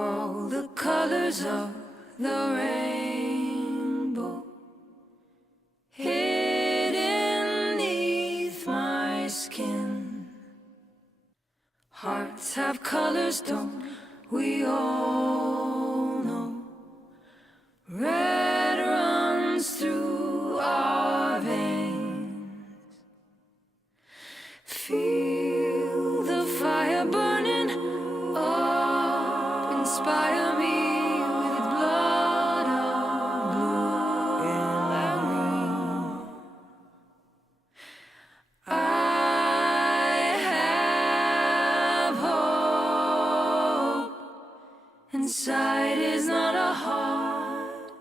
All the colors of the rainbow hidden beneath my skin. Hearts have colors, don't we all know? Red runs through our veins. Feel the fire burning up, inspire me with blood of blue and green. I have hope. Inside is not a heart,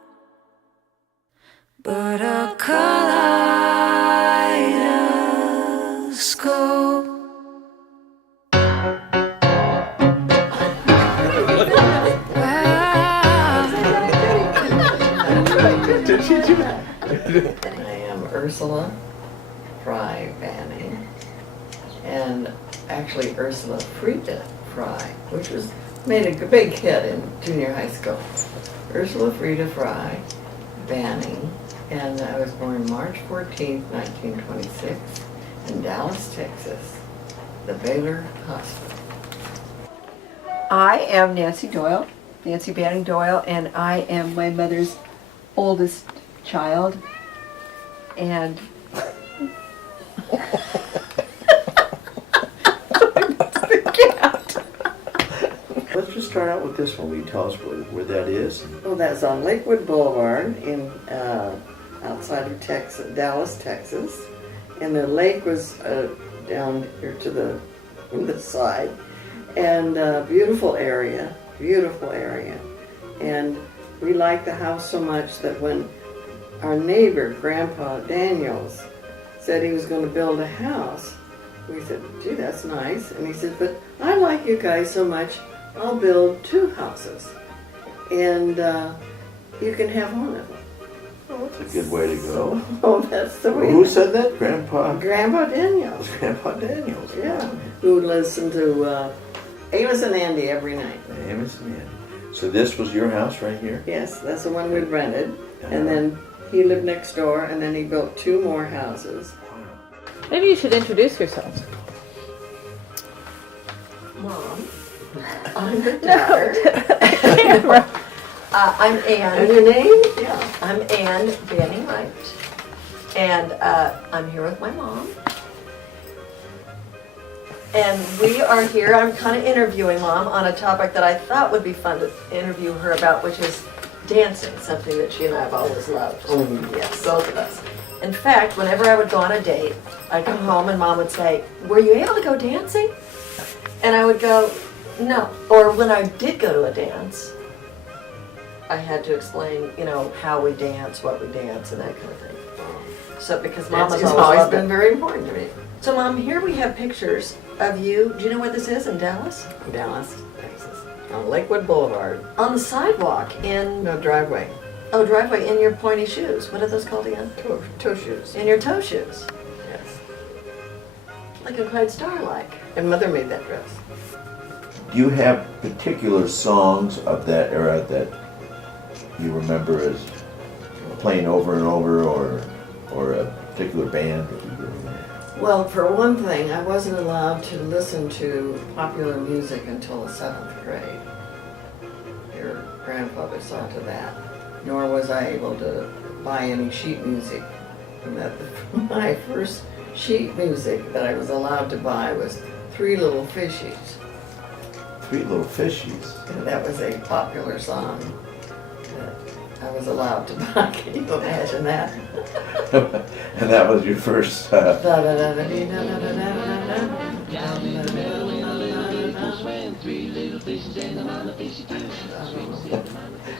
but a kaleidoscope. Did she do that? I am Ursula Dvd, and actually Ursula Dvd Hb, which was made a big hit in junior high school. Ursula Dvd Hb, and I was born March 14th, 1926, in Dallas, Texas, the Baylor Hospital. I am Nancy Doyle, Nancy Banning Doyle, and I am my mother's oldest child. And Let's just start out with this one. Will you tell us where that is? Oh, that's on Lakewood Boulevard in outside of Texas, Dallas, Texas. And the lake was down here to the side. And beautiful area. And we liked the house so much that when our neighbor, Grandpa Daniels, said he was going to build a house, we said, gee, that's nice. And he said, but I like you guys so much, I'll build 2 houses. And you can have one of them. That's a good way to go. Oh, that's the way. Who said that? Grandpa Daniels. Grandpa Daniels. Yeah. Who listened to Amos and Andy every night. Amos and Andy. So this was your house right here? Yes, that's the one we rented. And then he lived next door, and then he built 2 more houses. Maybe you should introduce yourselves. Mom, I'm the daughter. I'm Ann. And your name? Yeah. I'm Ann Banning Wright, and I'm here with my mom. And we are here, I'm kind of interviewing Mom on a topic that I thought would be fun to interview her about, which is dancing, something that she and I have always loved. Yes, both of us. In fact, whenever I would go on a date, I'd come home and Mom would say, were you able to go dancing? And I would go, no. Or when I did go to a dance, I had to explain, you know, how we dance, what we dance, and that kind of thing. So, because Mom has always been very important to me. So, Mom, here we have pictures of you. Do you know where this is in Dallas? Dallas, Texas. On Lakewood Boulevard. On the sidewalk in... No, driveway. Oh, driveway, in your pointy shoes. What are those called again? Toe shoes. In your toe shoes. Yes. Like a quite star-like. And Mother made that dress. Do you have particular songs of that era that you remember as playing over and over, or a particular band that you really like? Well, for one thing, I wasn't allowed to listen to popular music until the 7th grade. Your grandfather saw to that. Nor was I able to buy any sheet music. My first sheet music that I was allowed to buy was 3 Little Fishies. 3 Little Fishies. And that was a popular song that I was allowed to buy. Can you imagine that? And that was your first...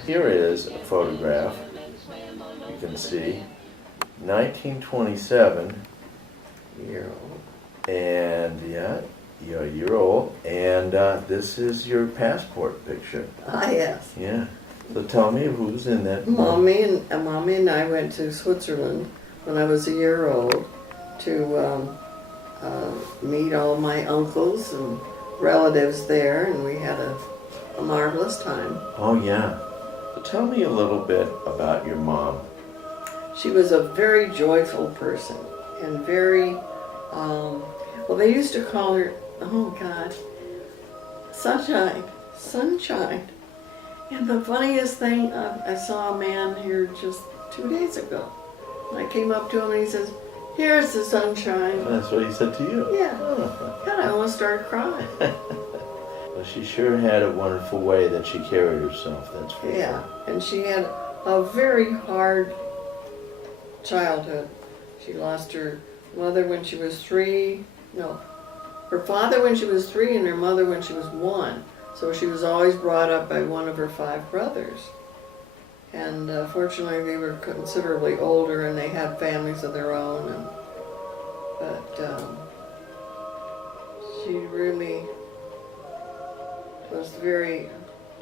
Here is a photograph. You can see 1927. Year old. And yeah, you're a year old. And this is your passport picture. Ah, yes. Yeah. So tell me who's in that. Mommy and I went to Switzerland when I was a year old to meet all my uncles and relatives there, and we had a a marvelous time. Oh, yeah. Tell me a little bit about your mom. She was a very joyful person and very, well, they used to call her, oh God, Sunshine, Sunshine. And the funniest thing, I saw a man here just 2 days ago. And I came up to him and he says, "Here's the sunshine." That's what he said to you? Yeah. Oh. God, I almost started crying. Well, she sure had a wonderful way that she carried herself, that's for Yeah, sure. and she had a very hard childhood. She lost her mother when she was 3. No, her father when she was 3 and her mother when she was 1. So she was always brought up by one of her 5 brothers. And fortunately they were considerably older and they had families of their own. But she really was very...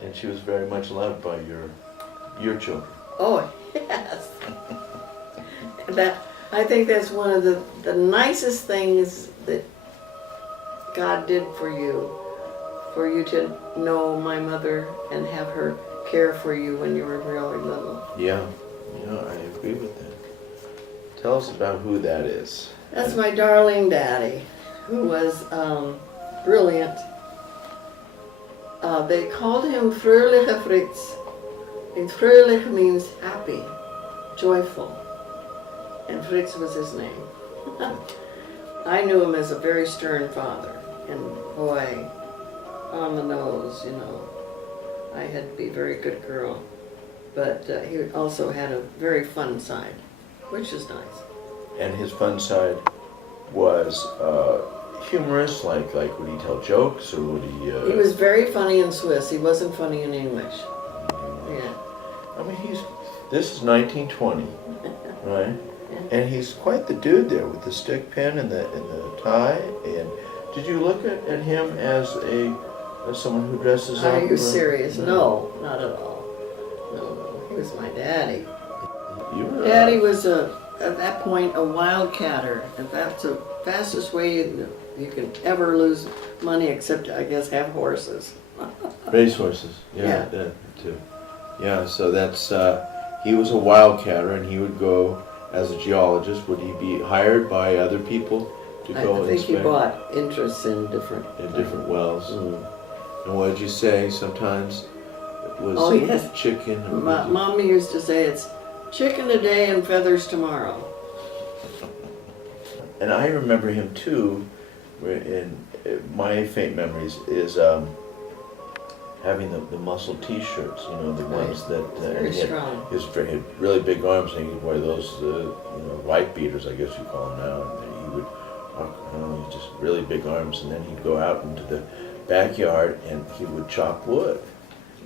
And she was very much loved by your children. Oh, yes. I think that's one of the nicest things that God did for you to know my mother and have her care for you when you were really little. Yeah, I agree with that. Tell us about who that is. That's my darling daddy, who was brilliant. They called him Fröhliche Fritz. And Fröhlich means happy, joyful. And Fritz was his name. I knew him as a very stern father. And boy, on the nose, you know. I had to be a very good girl. But he also had a very fun side, which is nice. And his fun side was humorous, like would he tell jokes or would he... He was very funny in Swiss. He wasn't funny in English. Yeah. I mean, this is 1920, right? And he's quite the dude there with the stick pin and the tie. And did you look at him as someone who dresses up? Are you serious? No, not at all. No. He was my daddy. Daddy was at that point a wildcatter, and that's the fastest way you can ever lose money, except I guess have horses. Racehorses, yeah, Yeah. too. Yeah, so that's he was a wildcatter, and he would go as a geologist. Would he be hired by other people to go I think he inspect bought interests in different wells? Mm. And what did you say? Sometimes it was Oh, yes. chicken. Or Mommy used to say it's chicken today and feathers tomorrow. And I remember him too. In my faint memories is having the muscle T-shirts. You know, the ones that Very he had, strong. he had really big arms, and he could wear those, white beaters, I guess you call them now. And he would, just really big arms, and then he'd go out into the backyard and he would chop wood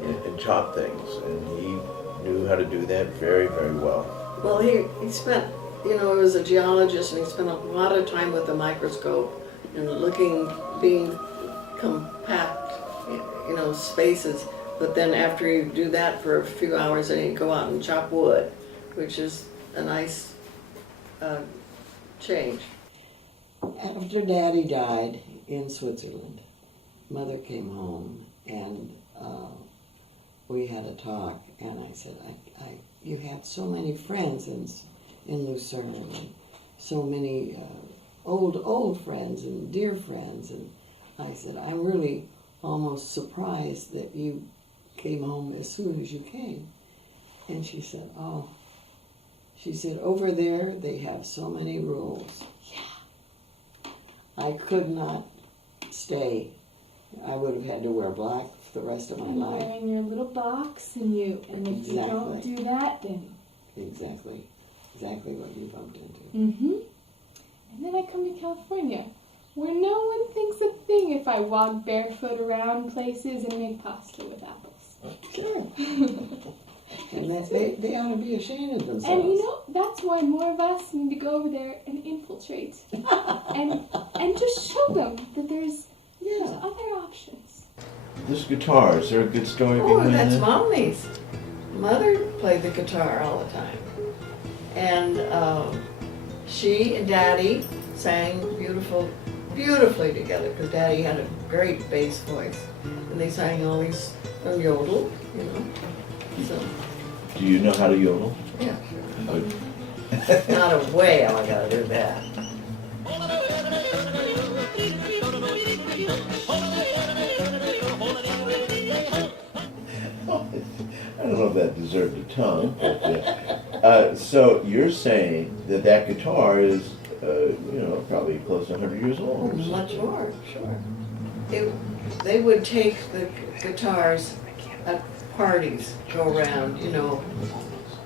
and chop things, and he knew how to do that very, very well. Well, he spent, he was a geologist, and he spent a lot of time with the microscope and being compact, spaces. But then after you do that for a few hours, then he'd go out and chop wood, which is a nice change. After Daddy died in Switzerland, Mother came home, and we had a talk, and I said, you have so many friends in Lucerne, and so many old friends and dear friends, and I said, I'm really almost surprised that you came home as soon as you came. And she said, over there they have so many rules. Yeah. I could not stay. I would have had to wear black for the rest of my life. You're in your little box, and if you don't do that, then... Exactly what you bumped into. Mm-hmm. And then I come to California, where no one thinks a thing if I walk barefoot around places and make pasta with apples. Sure. And they ought to be ashamed of themselves. And that's why more of us need to go over there and infiltrate. and just show them that there's other options. This guitar, is there a good story Oh, behind that's it? Mommy's. Mother played the guitar all the time. And she and Daddy sang beautifully together, because Daddy had a great bass voice. And they sang all these and yodel, you know. So, Do you know how to yodel? yeah, Uh, sure. Not a whale, I gotta do that. I don't know if that deserved a tongue, but so you're saying that that guitar is, you know, probably close to 100 years old. or Much something. more, sure. They would take the guitars at parties, go around, you know,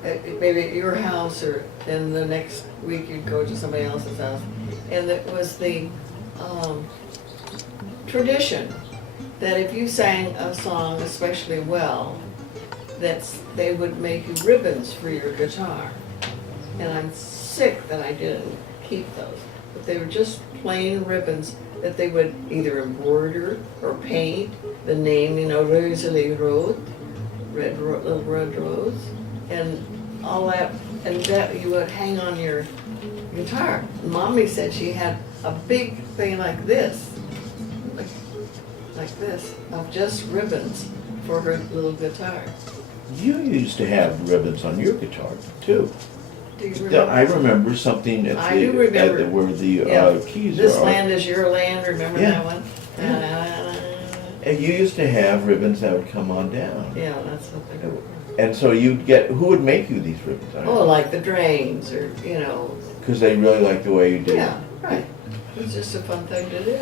maybe at your house, or then the next week you'd go to somebody else's house. And it was the tradition that if you sang a song especially well, they would make you ribbons for your guitar. And I'm sick that I didn't keep those. But they were just plain ribbons that they would either embroider or paint the name, you know, Ursula Dvd, little red rose, and all that, and that you would hang on your guitar. Mommy said she had a big thing like this, like this, of just ribbons for her little guitar. You used to have ribbons on your guitar too. Do you remember? I remember something at I do remember. where the Yeah. keys This are. land is your land, remember Yeah. that one? And you used to have ribbons that would come on down. Yeah, that's what they do. And so you'd get, who would make you these ribbons? Oh, like the drains, or, you know, Because they really liked the way you did yeah, it. right. It's just a fun thing to do.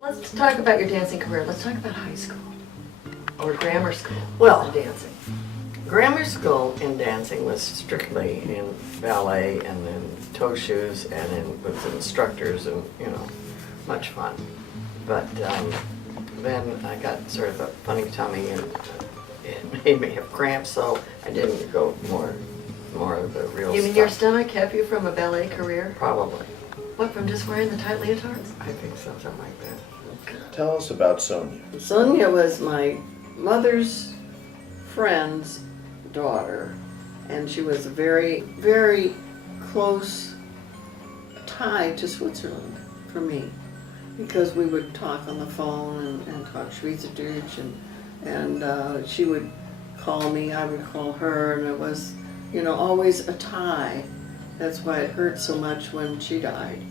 Let's talk about your dancing career. Let's talk about high school or grammar school. Well- and dancing. Grammar school in dancing was strictly in ballet and in toe shoes and with instructors, and, you know, much fun. But then I got sort of a funny tummy, and it made me have cramps, so I didn't go more of the real You mean stuff. your stomach kept you from a ballet career? Probably. What, from just wearing the tight leotards? I think so, something like that. Tell us about Sonia. Sonia was my mother's friend's daughter, and she was a very, very close tie to Switzerland for me, because we would talk on the phone and talk Schweizerdeutsch, and she would call me, I would call her, and it was, you know, always a tie. That's why it hurt so much when she died,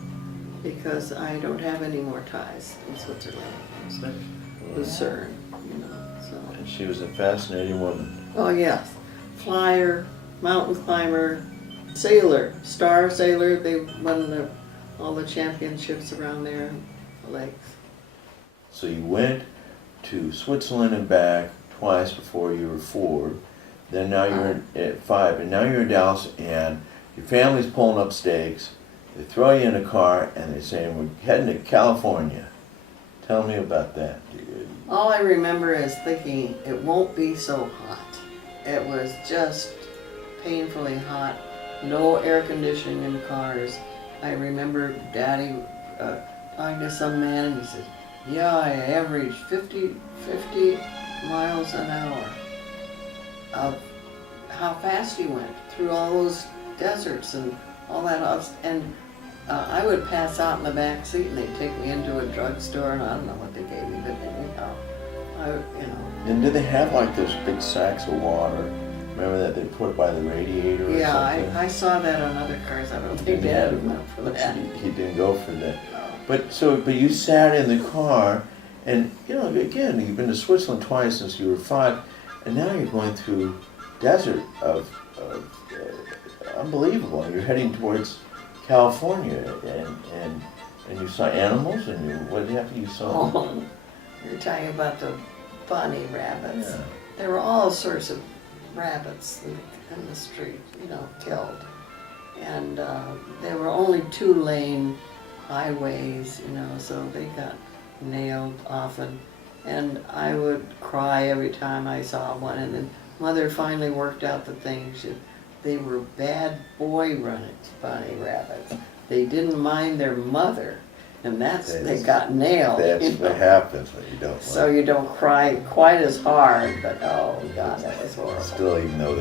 because I don't have any more ties in Switzerland, except Lucerne, you know, so. And she was a fascinating woman. Oh, yes. Flyer, mountain climber, sailor, star sailor. They won all the championships around there, the lakes. So you went to Switzerland and back twice before you were 4. Then now you're at 5, and now you're in Dallas, and your family's pulling up stakes. They throw you in a car, and they're saying, we're heading to California. Tell me about that. All I remember is thinking it won't be so hot. It was just painfully hot. No air conditioning in cars. I remember Daddy talking to some man, and he said, yeah, I averaged 50 miles an hour of how fast he went through all those deserts and all that. And I would pass out in the back seat, and they'd take me into a drugstore, and I don't know what they gave me, but anyhow, you know. And did they have like those big sacks of water? Remember that they put by the radiator or Yeah, something? I saw that on other cars. I don't think they had enough for that. He didn't go for that. No. But you sat in the car, and you know, again, you've been to Switzerland twice since you were 5, and now you're going through desert of unbelievable. You're heading towards California, and you saw animals, and what happened? You saw. Oh, you're talking about the bunny rabbits. Yeah. There were all sorts of rabbits in the street, you know, killed. And there were only 2-lane highways, you know, so they got nailed often. And I would cry every time I saw one, and then Mother finally worked out the thing. They were bad boy bunny rabbits. They didn't mind their mother, and they got nailed. That's you know? what happens when you don't. So you don't cry quite as hard, but oh God, that was horrible. Still, even though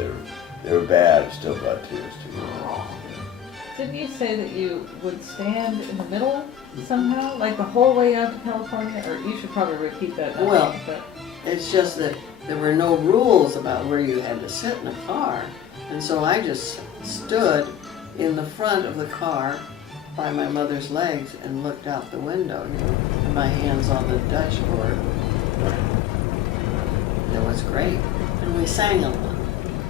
they were bad, it still brought tears to you. didn't you say that you would stand in the middle somehow, like the whole way out to California? Or you should probably repeat that. I Well, think, but It's just that there were no rules about where you had to sit in a car. And so I just stood in the front of the car by my mother's legs and looked out the window, you know, and my hands on the dashboard. It was great. And we sang a lot.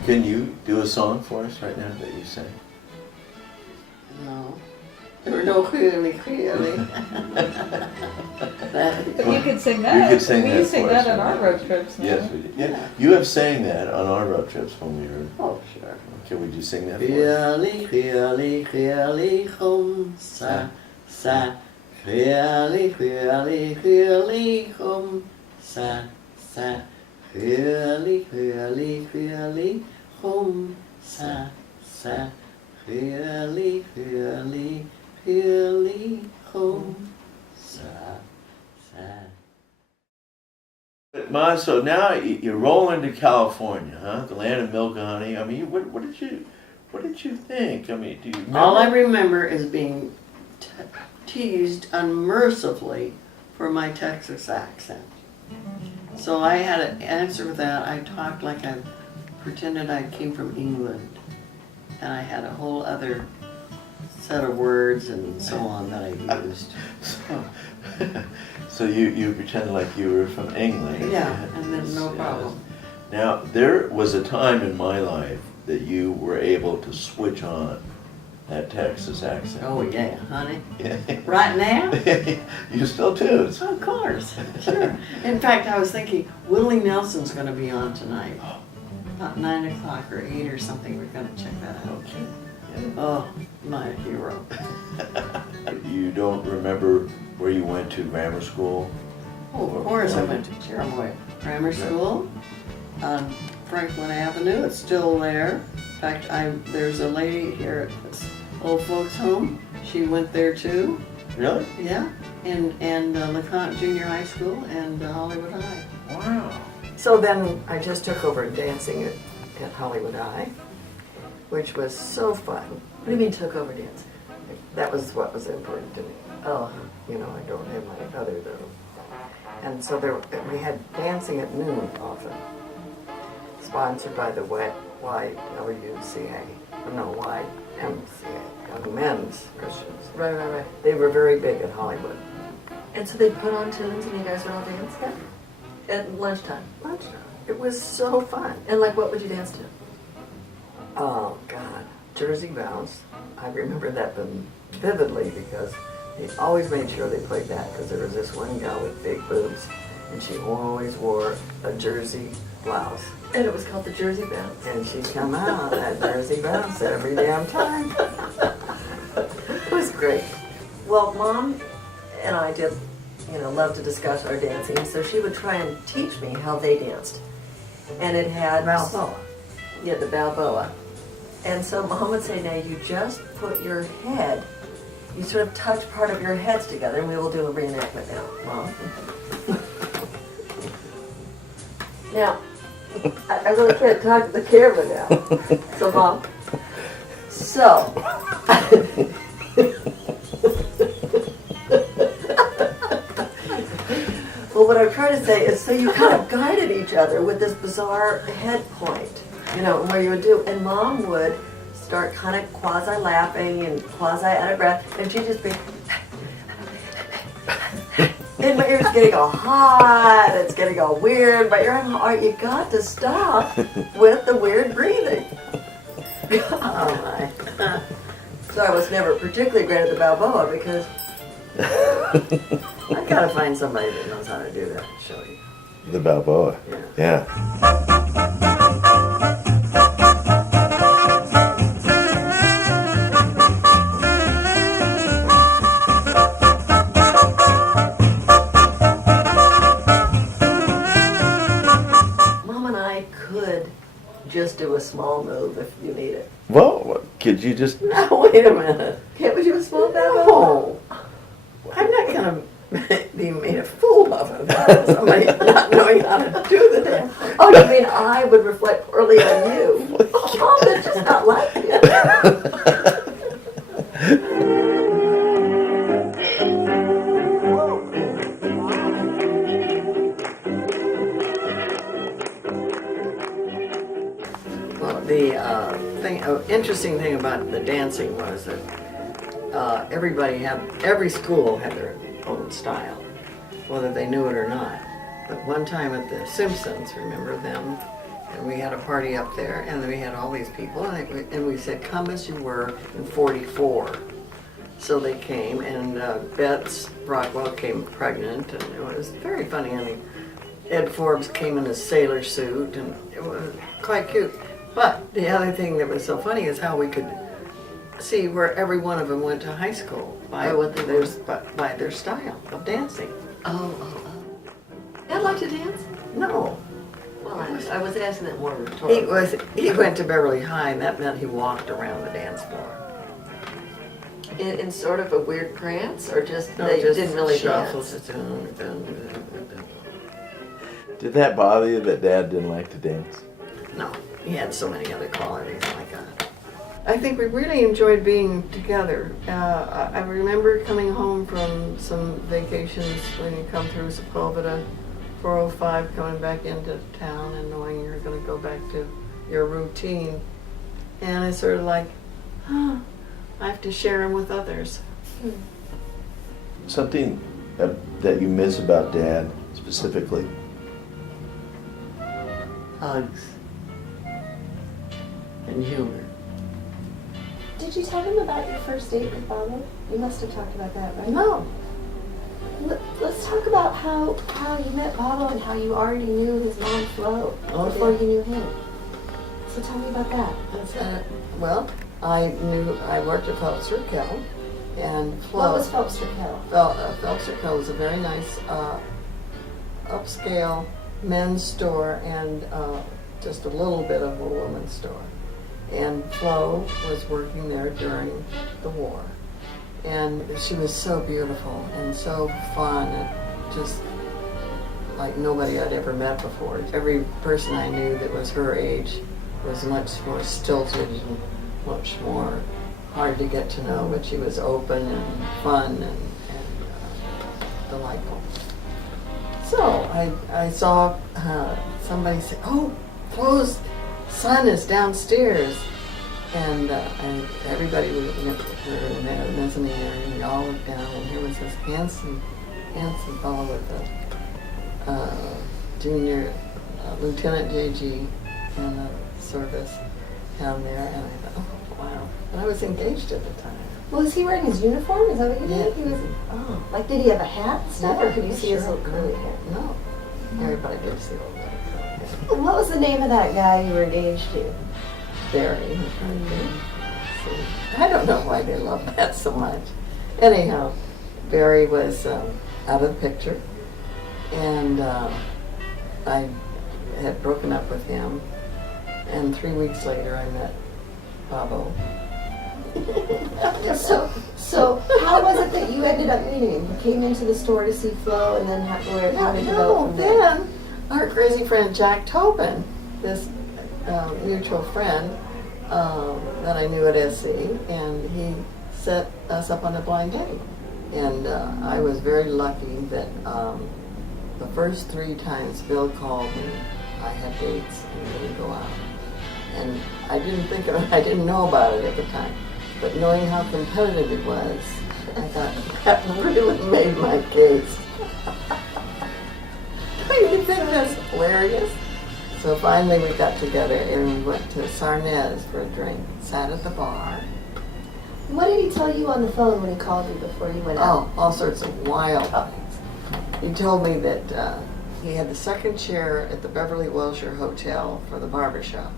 Can you do a song for us right now that you sang? No. There were no clearly. But you could sing that. You could sing we that sing for us, that on right? our road trips. No? Yes, we did. Yeah. Yeah. You have sang that on our road trips when we were. Oh, sure. Can we just sing that for us? Clearly, home, sa, clearly, home, sa, clearly, home, sa, clearly, home, sa. But Ma, so now you're rolling to California, huh? The land of milk and honey. I mean, what did you think? I mean, do you remember? All I remember is being teased unmercifully for my Texas accent. So I had an answer for that. I talked like I pretended I came from England. And I had a whole other set of words and so on that I used. So you pretended like you were from England. Yeah, and then no Yes. problem. Now, there was a time in my life that you were able to switch on that Texas accent. Oh yeah, honey. Yeah. Right now? You still do. It's- Of course, sure. In fact, I was thinking Willie Nelson's going to be on tonight. About 9 o'clock or 8 or something. We're going to check that out. Okay. Yeah. Oh, my hero. You don't remember where you went to grammar school? Oh, of course, I went to Cherimoy Grammar School on Franklin Avenue. It's still there. In fact, there's a lady here at this old folks' home. She went there too. Really? Yeah, and LeConte Junior High School and Hollywood High. Wow. So then I just took over dancing at Hollywood High, which was so fun. What do you mean took over dancing? That was what was important to me. Oh, you know, I don't have my other though. And so we had dancing at noon often, sponsored by the YWCA, no, YMCA, Young Men's Christians. Right. They were very big in Hollywood. And so they put on tunes and you guys would all dance? Yeah. At lunchtime? Lunchtime. It was so fun. And like what would you dance to? Oh, God. Jersey Bounce. I remember that vividly because they always made sure they played that because there was this one gal with big boobs and she always wore a jersey blouse. And it was called the Jersey Bounce. And she'd come out at Jersey Bounce every damn time. It was great. Well, Mom and I did, love to discuss our dancing, so she would try and teach me how they danced. And it had... Balboa. Yeah, the Balboa. And so Mom would say, now you just put your head, you sort of touch part of your heads together, and we will do a reenactment now, Mom. Now, I really can't talk to the camera now. So, Mom, well, what I'm trying to say is, so you kind of guided each other with this bizarre head point, where you would do, and Mom would start kind of quasi-laughing and quasi-out of breath, and she'd just be, and my ear's getting all hot, it's getting all weird, but you got to stop with the weird breathing. Oh my. So I was never particularly great at the Balboa because I've got to find somebody that knows how to do that and show you. The Balboa. Yeah. Mom and I could just do a small move if you need it. Well, could you just... Now, wait a minute. Can't we do a small Balboa? No. I'm not going to be made a fool of without somebody not knowing how to do the damn thing. Oh, you mean I would reflect poorly on you? Oh, Mom, that's just not like you. The interesting thing about the dancing was that every school had their own style, whether they knew it or not. But one time at the Simpsons, remember them? And we had a party up there, and we had all these people, and we said, come as you were in '44. So they came, and Bets Rockwell came pregnant, and it was very funny. I mean, Ed Forbes came in a sailor suit, and it was quite cute. But the other thing that was so funny is how we could see where every one of them went to high school by by their style of dancing. Oh. I'd like to dance. No, Well, I was asking that more rhetorically. he went to Beverly High, and that meant he walked around the dance floor. In sort of a weird prance, or just No, they just didn't really shuffle. dance? Did that bother you that Dad didn't like to dance? No, he had so many other qualities. Oh my God. I think we really enjoyed being together. I remember coming home from some vacations when you come through Sepulveda, 405, coming back into town and knowing you're going to go back to your routine. And it's sort of like, I have to share them with others. Something that you miss about Dad specifically? Hugs and humor. Did you tell him about your first date with Bobo? You must have talked about that, right? No, Let's talk about how you met Bobo and how you already knew his mom Flo before you knew him. So tell me about that. that's well, I worked at Phelps Raquel, and Flo. What was Phelps Raquel? Phelps Raquel was a very nice upscale men's store and just a little bit of a woman's store. And Flo was working there during the war. And she was so beautiful and so fun and just like nobody I'd ever met before. Every person I knew that was her age was much more stilted and much more hard to get to know, but she was open and fun and delightful. So I saw somebody say, "Oh, Flo's son is downstairs," and everybody was in the mezzanine area, and we all looked down, and here was this handsome fellow with a junior Lieutenant JG in the service down there, and I thought, oh wow, and I was engaged at the time. Was he wearing his uniform? Is that what you Yeah. did? He was. Oh, like did he have a hat and stuff, or could you see his little curly hair? No, everybody did see all that. And what was the name of that guy you were engaged to? Barry. I don't know why they love that so much. Anyhow, Barry was out of the picture, and I had broken up with him, and 3 weeks later I met Bobo. So how was it that you ended up meeting him? You came into the store to see Flo, and then how did you go from there? Then our crazy friend Jack Tobin, this mutual friend that I knew at SC, and he set us up on a blind date. And I was very lucky that the first 3 times Bill called me, I had dates and didn't go out. And I didn't think of it, I didn't know about it at the time. But knowing how competitive it was, I thought that really made my case. Don't you think that's hilarious? So finally we got together and we went to Sarnez for a drink, sat at the bar. What did he tell you on the phone when he called you before you went out? Oh, all sorts of wild things. He told me that he had the second chair at the Beverly Wilshire Hotel for the barbershop.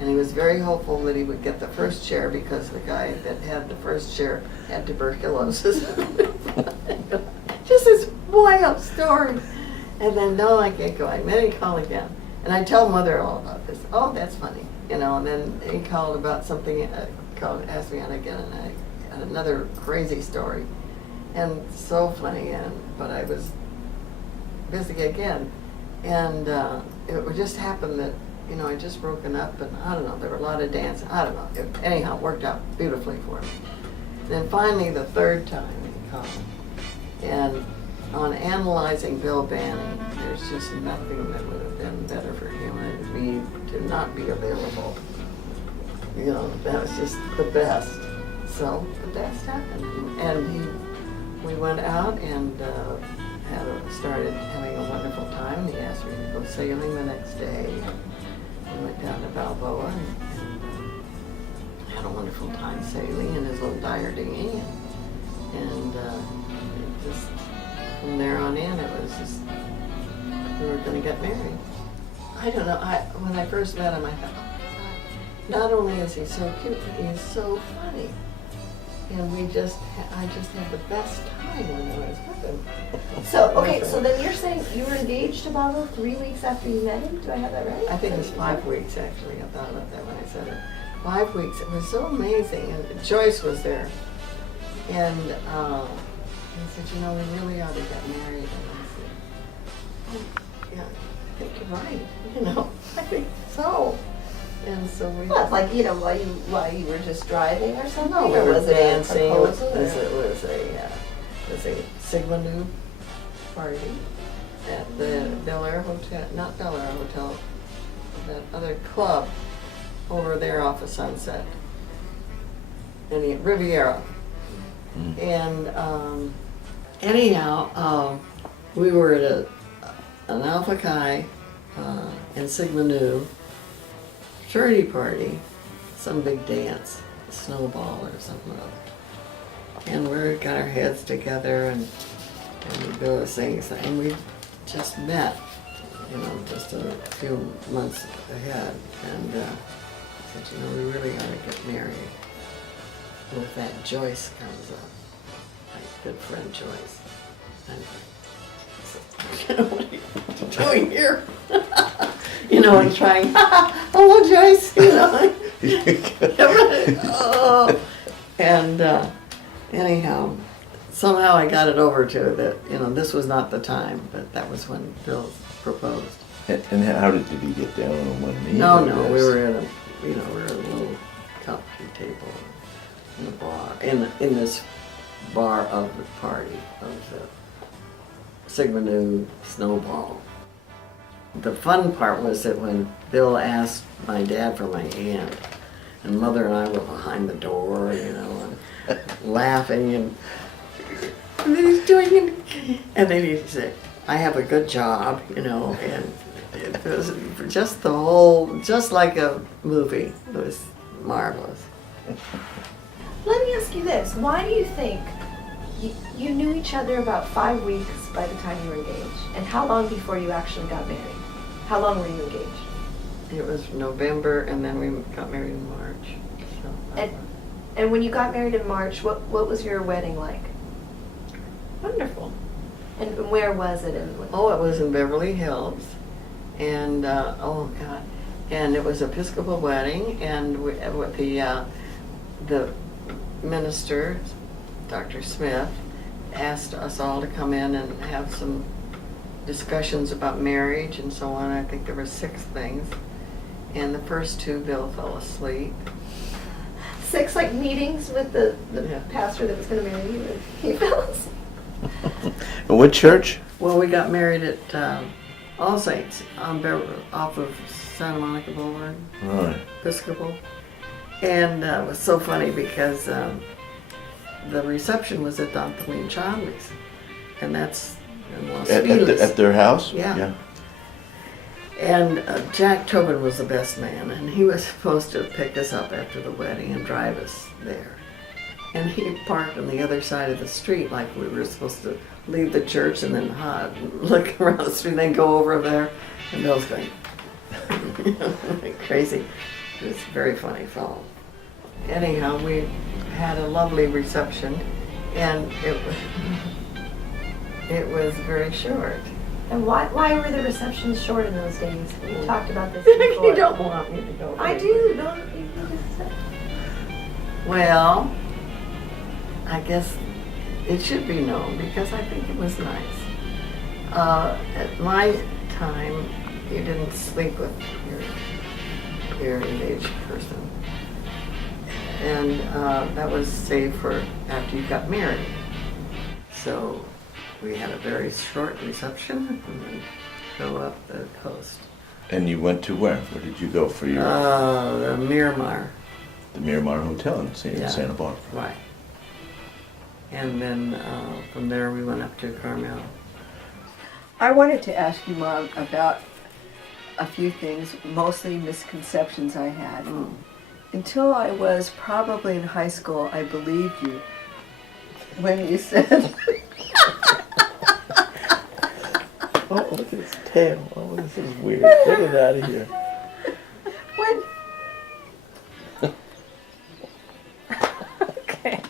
And he was very hopeful that he would get the first chair because the guy that had the first chair had tuberculosis. Just this wild story. And then, no, I can't go. And then he called again. And I tell Mother all about this. Oh, that's funny. You know, and then he called about something, asked me on again, and I had another crazy story. And so funny, but I was busy again. And it just happened that, you know, I'd just broken up, and I don't know, there were a lot of dancing. I don't know. Anyhow, it worked out beautifully for me. Then finally, the third time he called. And on analyzing Bill Banning, there's just nothing that would have been better for him than me to not be available You know, that was just the best. So the best happened. And we went out and started having a wonderful time. He asked me to go sailing the next day. We went down to Balboa and had a wonderful time sailing in his little dyer dinghy. And it just, from there on in, it was just, we were going to get married. I don't know, when I first met him, I thought, not only is he so cute, but he's so funny. And I just had the best time when I was with him. So, okay, so then you're saying you were engaged to Bobo 3 weeks after you met him? Do I have that right? I think it was 5 weeks, actually. I thought about that when I said it. 5 weeks. It was so amazing. And Joyce was there. And he said, you know, we really ought to get married. And I said, oh, yeah, I think you're right. You know, I think so. And so we... What, like, you know, while you were just driving or something? No, we or were was it a dancing. It proposal, or- was a Sigma Nu party at the Bel Air Hotel, not Bel Air Hotel, that other club over there off of Sunset, Riviera. And anyhow, we were at an Alpha Chi and Sigma Nu fraternity party, some big dance, snowball or something. And we got our heads together and we built things. And we just met, you know, just a few months ahead. And said, you know, we really ought to get married. With that, Joyce comes up, my good friend Joyce. And I said, what are you doing here? You know, and trying, hello Joyce, you know. Oh. And anyhow, somehow I got it over to her that, you know, this was not the time, but that was when Bill proposed. And how did he get down on one knee? No, we were at we were at a little coffee table in the bar, in this bar of the party of the Sigma Nu Snowball. The fun part was that when Bill asked my dad for my hand, and Mother and I were behind the door, you know, and laughing, and then he's doing it, and then he said, I have a good job, you know, and it was just the whole, just like a movie. It was marvelous. Let me ask you this. Why do you think you knew each other about 5 weeks by the time you were engaged? And how long before you actually got married? How long were you engaged? It was November, and then we got married in March. So, And when you got married in March, what was your wedding like? wonderful. And where was it? Oh, it was in Beverly Hills, and oh God, and it was an Episcopal wedding, and with the minister, Dr. Smith, asked us all to come in and have some discussions about marriage and so on. I think there were 6 things, and the first 2, Bill fell asleep. 6 like meetings with the Yeah. pastor that was going to marry you, and he fell asleep. And what church? Well, we got married at All Saints off of Santa Monica Boulevard, All right. Episcopal. And it was so funny because the reception was at Don Pauline Childi's, and that's in Los Feliz. At their house? Yeah. And Jack Tobin was the best man, and he was supposed to pick us up after the wedding and drive us there. And he parked on the other side of the street, like we were supposed to leave the church and then look around the street and then go over there. And Bill's going, like crazy. It was a very funny fellow. Anyhow, we had a lovely reception, and it was very short. And why were the receptions short in those days? We talked about this before. You don't want me to go. I do. Don't you just say? Well, I guess it should be known because I think it was nice. At my time, you didn't sleep with your engaged person. And that was saved for after you got married. So we had a very short reception and then go up the coast. And you went to where? Where did you go for your... The Miramar. the Miramar Hotel in Yeah. Santa Barbara. Right. And then from there we went up to Carmel. I wanted to ask you, Mom, about a few things, mostly misconceptions I had. Until I was probably in high school, I believed you when you said, Oh, look at his tail. Oh, this is weird. Get it out of here. when, okay,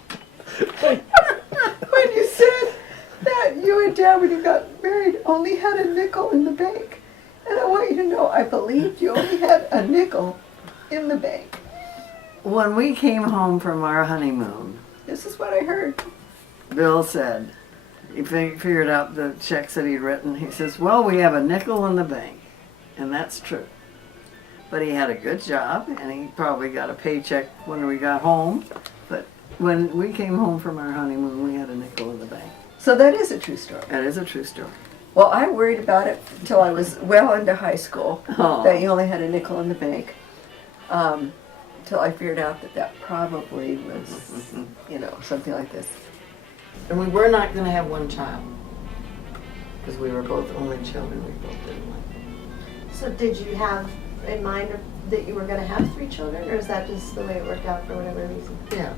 when you said that you and Dad, when you got married, only had a nickel in the bank. And I want you to know, I believed you only had a nickel in the bank. When we came home from our honeymoon, This is what I heard. Bill said, he figured out the checks that he'd written. He says, well, we have a nickel in the bank. And that's true. But he had a good job, and he probably got a paycheck when we got home. But when we came home from our honeymoon, we had a nickel in the bank. So that is a true story. That is a true story. Well, I worried about it until I was well into high school, Oh. that you only had a nickel in the bank. Till I figured out that that probably was, you know, something like this. And we were not going to have one child. Because we were both only children. We both didn't like it. So did you have in mind that you were going to have 3 children, or is that just the way it worked out for whatever reason? Yeah.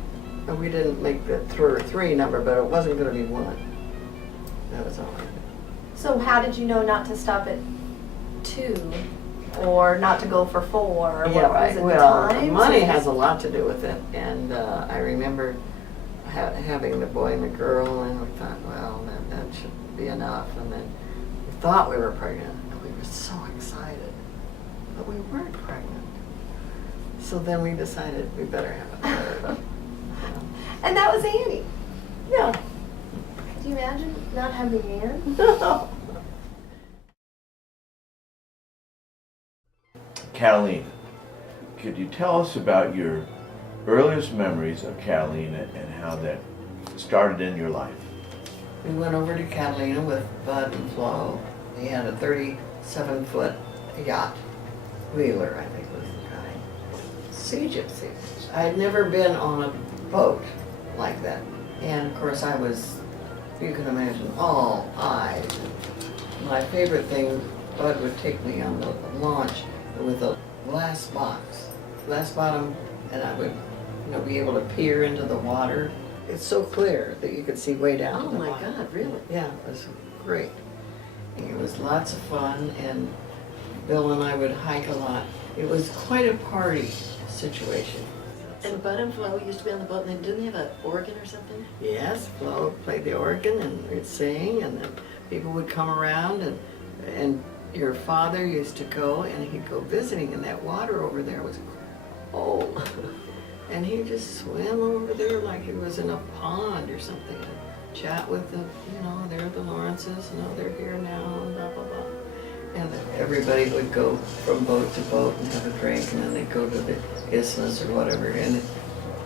And we didn't make the 3 number, but it wasn't going to be 1. That was all right. So how did you know not to stop at 2 or not to go for 4? Yeah, What was it, well, the time? money has a lot to do with it. And I remember having the boy and the girl, and we thought, well, that should be enough. And then we thought we were pregnant, and we were so excited. But we weren't pregnant. So then we decided we better have a 3rd. And that was Annie. Yeah. Could you imagine not having Anne? No. Catalina, could you tell us about your earliest memories of Catalina and how that started in your life? We went over to Catalina with Bud and Flo. He had a 37-foot yacht. Wheeler, I think was the guy. Sea gypsy. I had never been on a boat like that. And of course I was, you can imagine, all eyes. My favorite thing, Bud would take me on the launch with a glass box, glass bottom, and I would, be able to peer into the water. It's so clear that you could see way down Oh to the my bottom. God, really? Yeah, it was great. It was lots of fun, and Bill and I would hike a lot. It was quite a party situation. And Bud and Flo used to be on the boat, and didn't they have an organ or something? Yes, Flo played the organ and we'd sing, and then people would come around, and your father used to go, and he'd go visiting, and that water over there was cold. And he'd just swim over there like he was in a pond or something, and chat with the, they're the Lawrences, they're here now, and blah, blah, blah. And everybody would go from boat to boat and have a drink, and then they'd go to the isthmus or whatever, and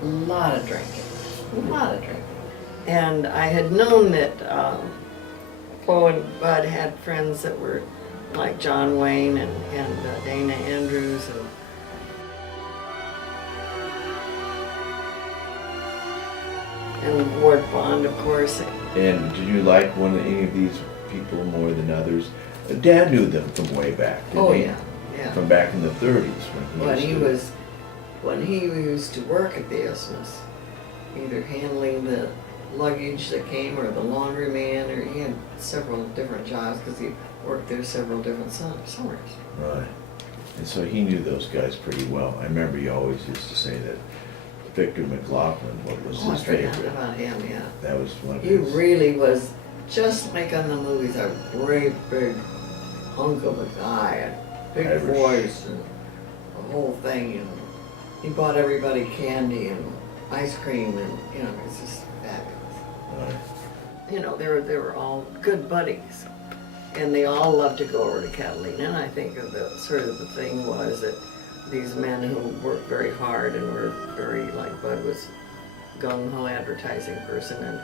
a lot of drinking, a lot of drinking. And I had known that Flo and Bud had friends that were like John Wayne and Dana Andrews and Ward Bond, of course. And did you like any of these people more than others? Dad knew them from way back, didn't Oh he? yeah, yeah. From back in the 30s When he used to work at the isthmus, either handling the luggage that came or the laundryman, or he had several different jobs because he worked there several different summers. Right. And so he knew those guys pretty well. I remember you always used to say that Victor McLaughlin, what was Oh, I his forgot favorite? about him, yeah. That was one of He his. really was just like on the movies, a great big hunk of a guy, a big Irish. voice, and the whole thing. And he bought everybody candy and ice cream, and it's just fabulous. Right. They were all good buddies, and they all loved to go over to Catalina. And I think the thing was that these men who worked very hard and were very, like Bud was gung-ho advertising person, and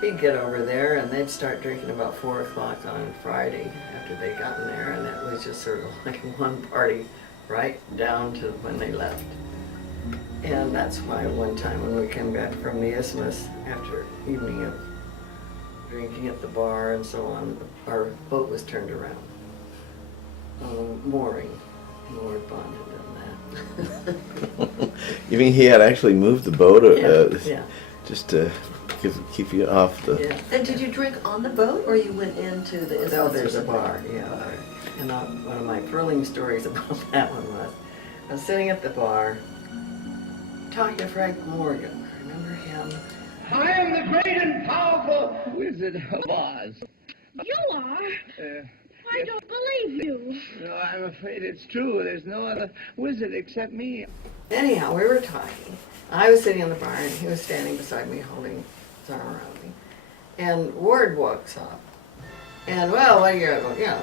he'd get over there and they'd start drinking about 4 o'clock on Friday after they'd gotten there, and it was just sort of like one party right down to when they left. And that's why one time when we came back from the isthmus after evening of drinking at the bar and so on, our boat was turned around on a mooring. And Lord Bond had done that. You mean he had actually moved the boat Yeah. just to keep you off the... Yeah. And did you drink on the boat, or you went into the isthmus? Oh, there's a bar, yeah. And one of my thrilling stories about that one was, I was sitting at the bar talking to Frank Morgan. Remember him? I am the great and powerful Wizard of Oz. You are? I don't believe you. No, I'm afraid it's true. There's no other wizard except me. Anyhow, we were talking. I was sitting in the bar and he was standing beside me holding his arm around me. And Ward walks up. And, well, what do you know,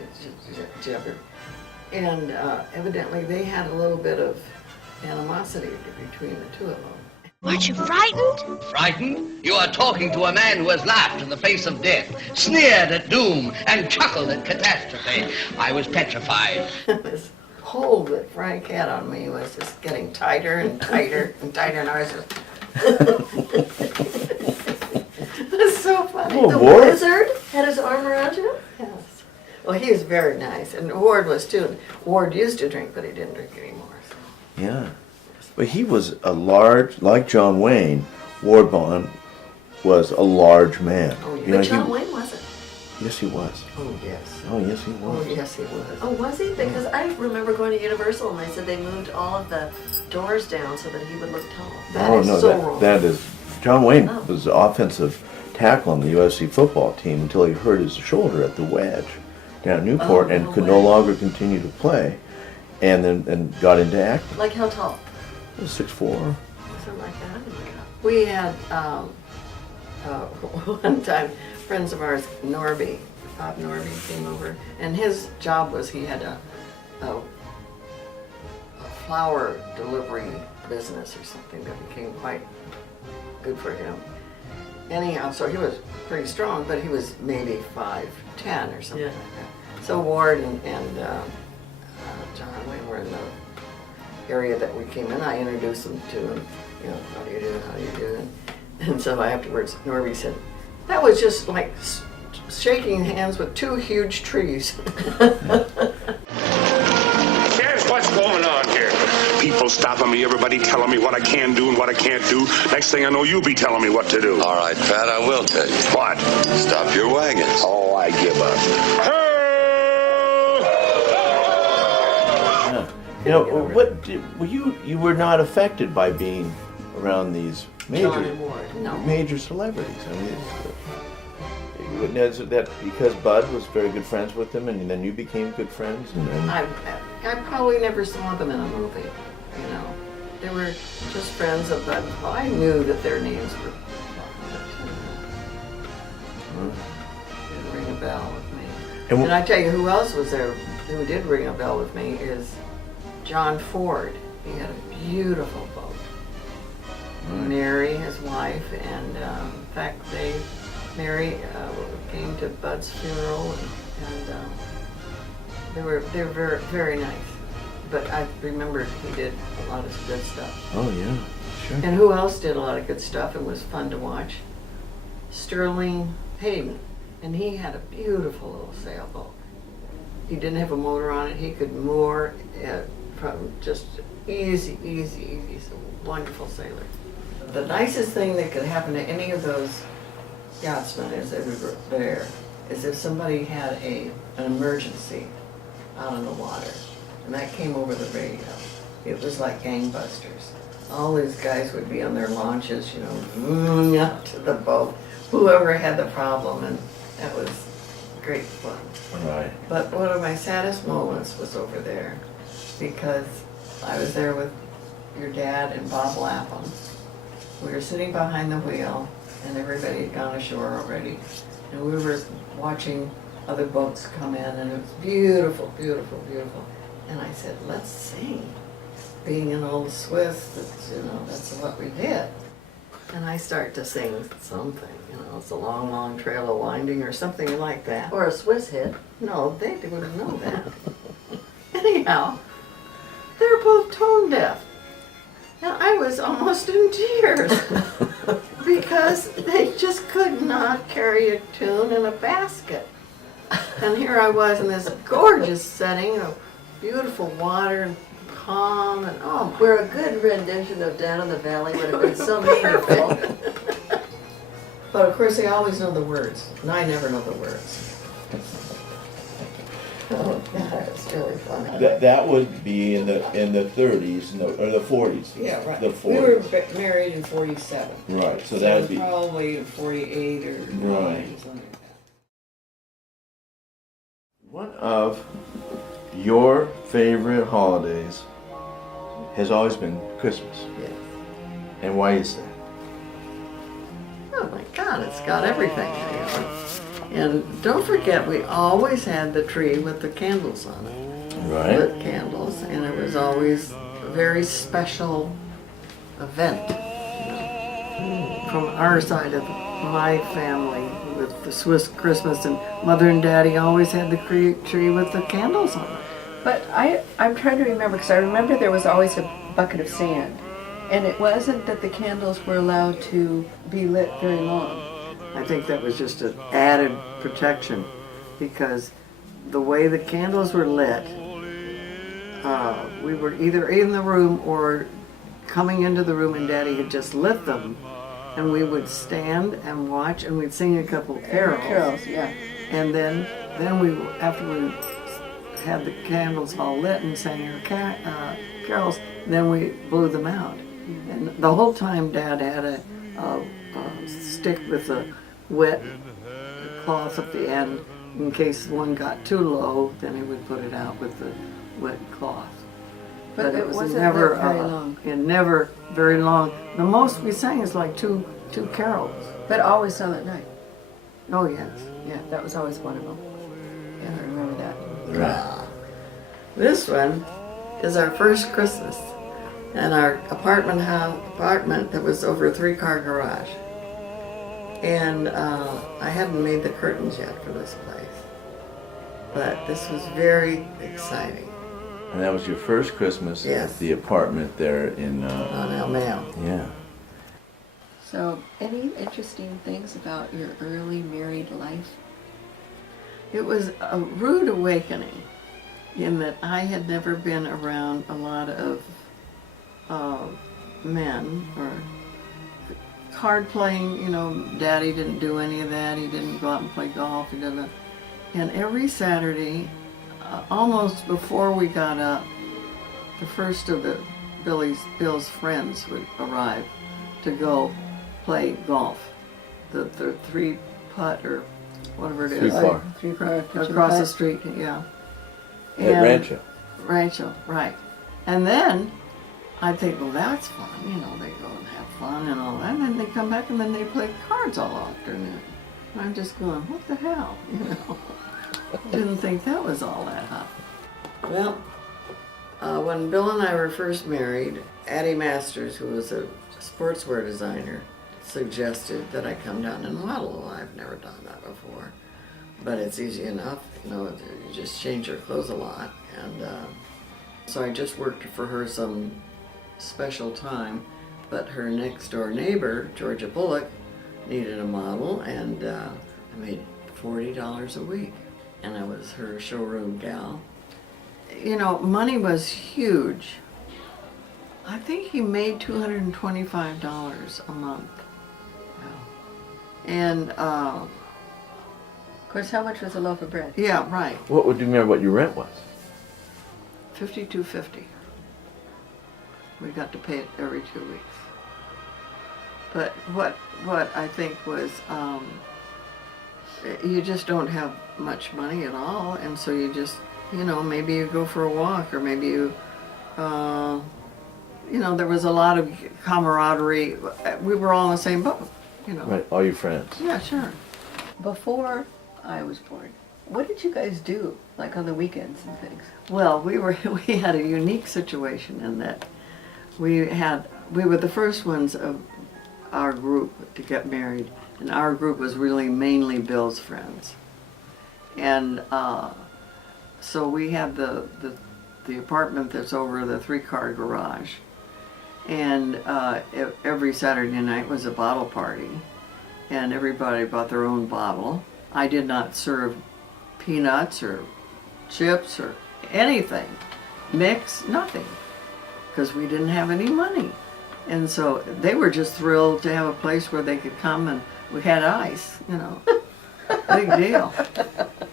it's Jebber. And evidently they had a little bit of animosity between the two of them. Weren't you frightened? Frightened? You are talking to a man who has laughed in the face of death, sneered at doom, and chuckled at catastrophe. I was petrified. This hold that Frank had on me was just getting tighter and tighter and tighter, and I was just... It was so funny. Oh, The Ward. wizard had his arm around you? Yes. Well, he was very nice, and Ward was too. Ward used to drink, but he didn't drink anymore. So. Yeah. But he was a large, like John Wayne, Ward Bond was a large man. Oh, yeah. You know, But John Wayne wasn't. Yes, he was. Oh, yes. Oh, yes, he Oh, was. yes, he was. Oh, was he? Because I remember going to Universal and they said they moved all of the doors down so that he would look tall. That Oh, is no, so wrong. that is... John Wayne Oh. was the offensive tackle on the UFC football team until he hurt his shoulder at the wedge down at Newport Oh, and no could no way. longer continue to play, and then got into acting. Like how tall? He was 6'4". Something like that. We had, one time, friends of ours, Bob Norby came over, and his job was he had a flower delivery business or something that became quite good for him. Anyhow, so he was pretty strong, but he was maybe 5'10" or something Yeah. like that. So Ward and John Wayne were in the area that we came in. I introduced them to him. You know, how do you do? How do you do? And so afterwards, Norby said, "That was just like shaking hands with two huge trees." Here's what's going on here. People stopping me, everybody telling me what I can do and what I can't do. Next thing I know, you'll be telling me what to do. All right, Pat, I will tell you. What? Stop your wagons. Oh, I give up. Yeah. You know, you were not affected by being around these John and Ward. No. major celebrities. I mean, is that because Bud was very good friends with them, and then you became good friends? And I probably never saw them in a movie. You know, they were just friends of Bud. Well, I knew that their names were. Didn't ring a bell with me. And I tell you, who else was there who did ring a bell with me is John Ford. He had a beautiful boat. Mary, his wife, and in fact, Mary came to Bud's funeral, and they were very, very nice. But I remember he did a lot of good stuff. oh yeah, sure. And who else did a lot of good stuff and was fun to watch? Sterling Hayden, and he had a beautiful little sailboat. He didn't have a motor on it. He could moor from just easy. He's a wonderful sailor. The nicest thing that could happen to any of those yachtsmen as they were there is if somebody had an emergency out on the water, and that came over the radio. It was like gangbusters. All these guys would be on their launches, you know, out to the boat, whoever had the problem, and that was great fun. Right. But one of my saddest moments was over there, because I was there with your dad and Bob Lapham. We were sitting behind the wheel, and everybody had gone ashore already. And we were watching other boats come in, and it was beautiful, beautiful, beautiful. And I said, let's sing. Being an old Swiss, that's, you know, that's what we did. And I start to sing something, you know, it's a long, long trail of winding or something like that. Or a Swiss hit. No, they wouldn't know that. Anyhow, they're both tone deaf. And I was almost in tears because they just could not carry a tune in a basket. And here I was in this gorgeous setting of beautiful water and calm and oh my. Where a good rendition of Down in the Valley would have been so meaningful. But of course they always know the words, and I never know the words. Oh God, it's really funny. That would be in the 30s, or the 40s. Yeah, right. The 40s. We were married in 47. Right, so that would be probably 48 or right. something like that. One of your favorite holidays has always been Christmas. Yes. And why is that? Oh my God, it's got everything. And don't forget, we always had the tree with the candles on it. Right. Lit candles, and it was always a very special event. From our side of my family, with the Swiss Christmas, and Mother and Daddy always had the tree with the candles on it. But I'm trying to remember, because I remember there was always a bucket of sand. And it wasn't that the candles were allowed to be lit very long. I think that was just an added protection, because the way the candles were lit, we were either in the room or coming into the room and Daddy had just lit them, and we would stand and watch, and we'd sing a couple carols. Carols, yeah. And then we, after we had the candles all lit and sang our carols, then we blew them out. And the whole time Dad had a stick with a wet cloth at the end. In case one got too low, then he would put it out with the wet cloth. But it wasn't never very long. Never very long. The most we sang is like two carols. But always Silent Night. Oh yes. Yeah, that was always one of them. Yeah, I remember that. Right. This one is our first Christmas, and our apartment that was over a 3-car garage. And I hadn't made the curtains yet for this place, but this was very exciting. And that was your first Christmas Yes. at the apartment there in... On El Mayo. Yeah. So, any interesting things about your early married life? It was a rude awakening in that I had never been around a lot of men or card playing. You know, Daddy didn't do any of that. He didn't go out and play golf. He didn't. And every Saturday, almost before we got up, the first of Bill's friends would arrive to go play golf. The 3-putt or whatever it is. 3-par. 3-par. Across the street, yeah. At Rancho. Rancho, right. And then I'd think, well, that's fun. You know, they go and have fun and all that. And then they come back and then they play cards all afternoon. And I'm just going, what the hell? You know, didn't think that was all that hot. Well, when Bill and I were first married, Addie Masters, who was a sportswear designer, suggested that I come down and model. Well, I've never done that before, but it's easy enough. You know, you just change your clothes a lot. And so I just worked for her some special time, but her next door neighbor, Georgia Bullock, needed a model, and I made $40 a week, and I was her showroom gal. You know, money was huge. I think he made $225 a month. And Of course, how much was a loaf of bread? yeah, right, What would you remember what your rent was? $52.50. We got to pay it every 2 weeks. But what I think was, you just don't have much money at all, and so you just, you know, maybe you go for a walk, or maybe you, you know, there was a lot of camaraderie. We were all in the same boat, you know. Right, all your friends. Yeah, sure. Before I was born, what did you guys do, like on the weekends and things? Well, we had a unique situation in that we were the first ones of our group to get married, and our group was really mainly Bill's friends. And so we had the apartment that's over the 3-car garage. And every Saturday night was a bottle party, and everybody bought their own bottle. I did not serve peanuts or chips or anything, mix, nothing, because we didn't have any money. And so they were just thrilled to have a place where they could come, and we had ice, you know, big deal.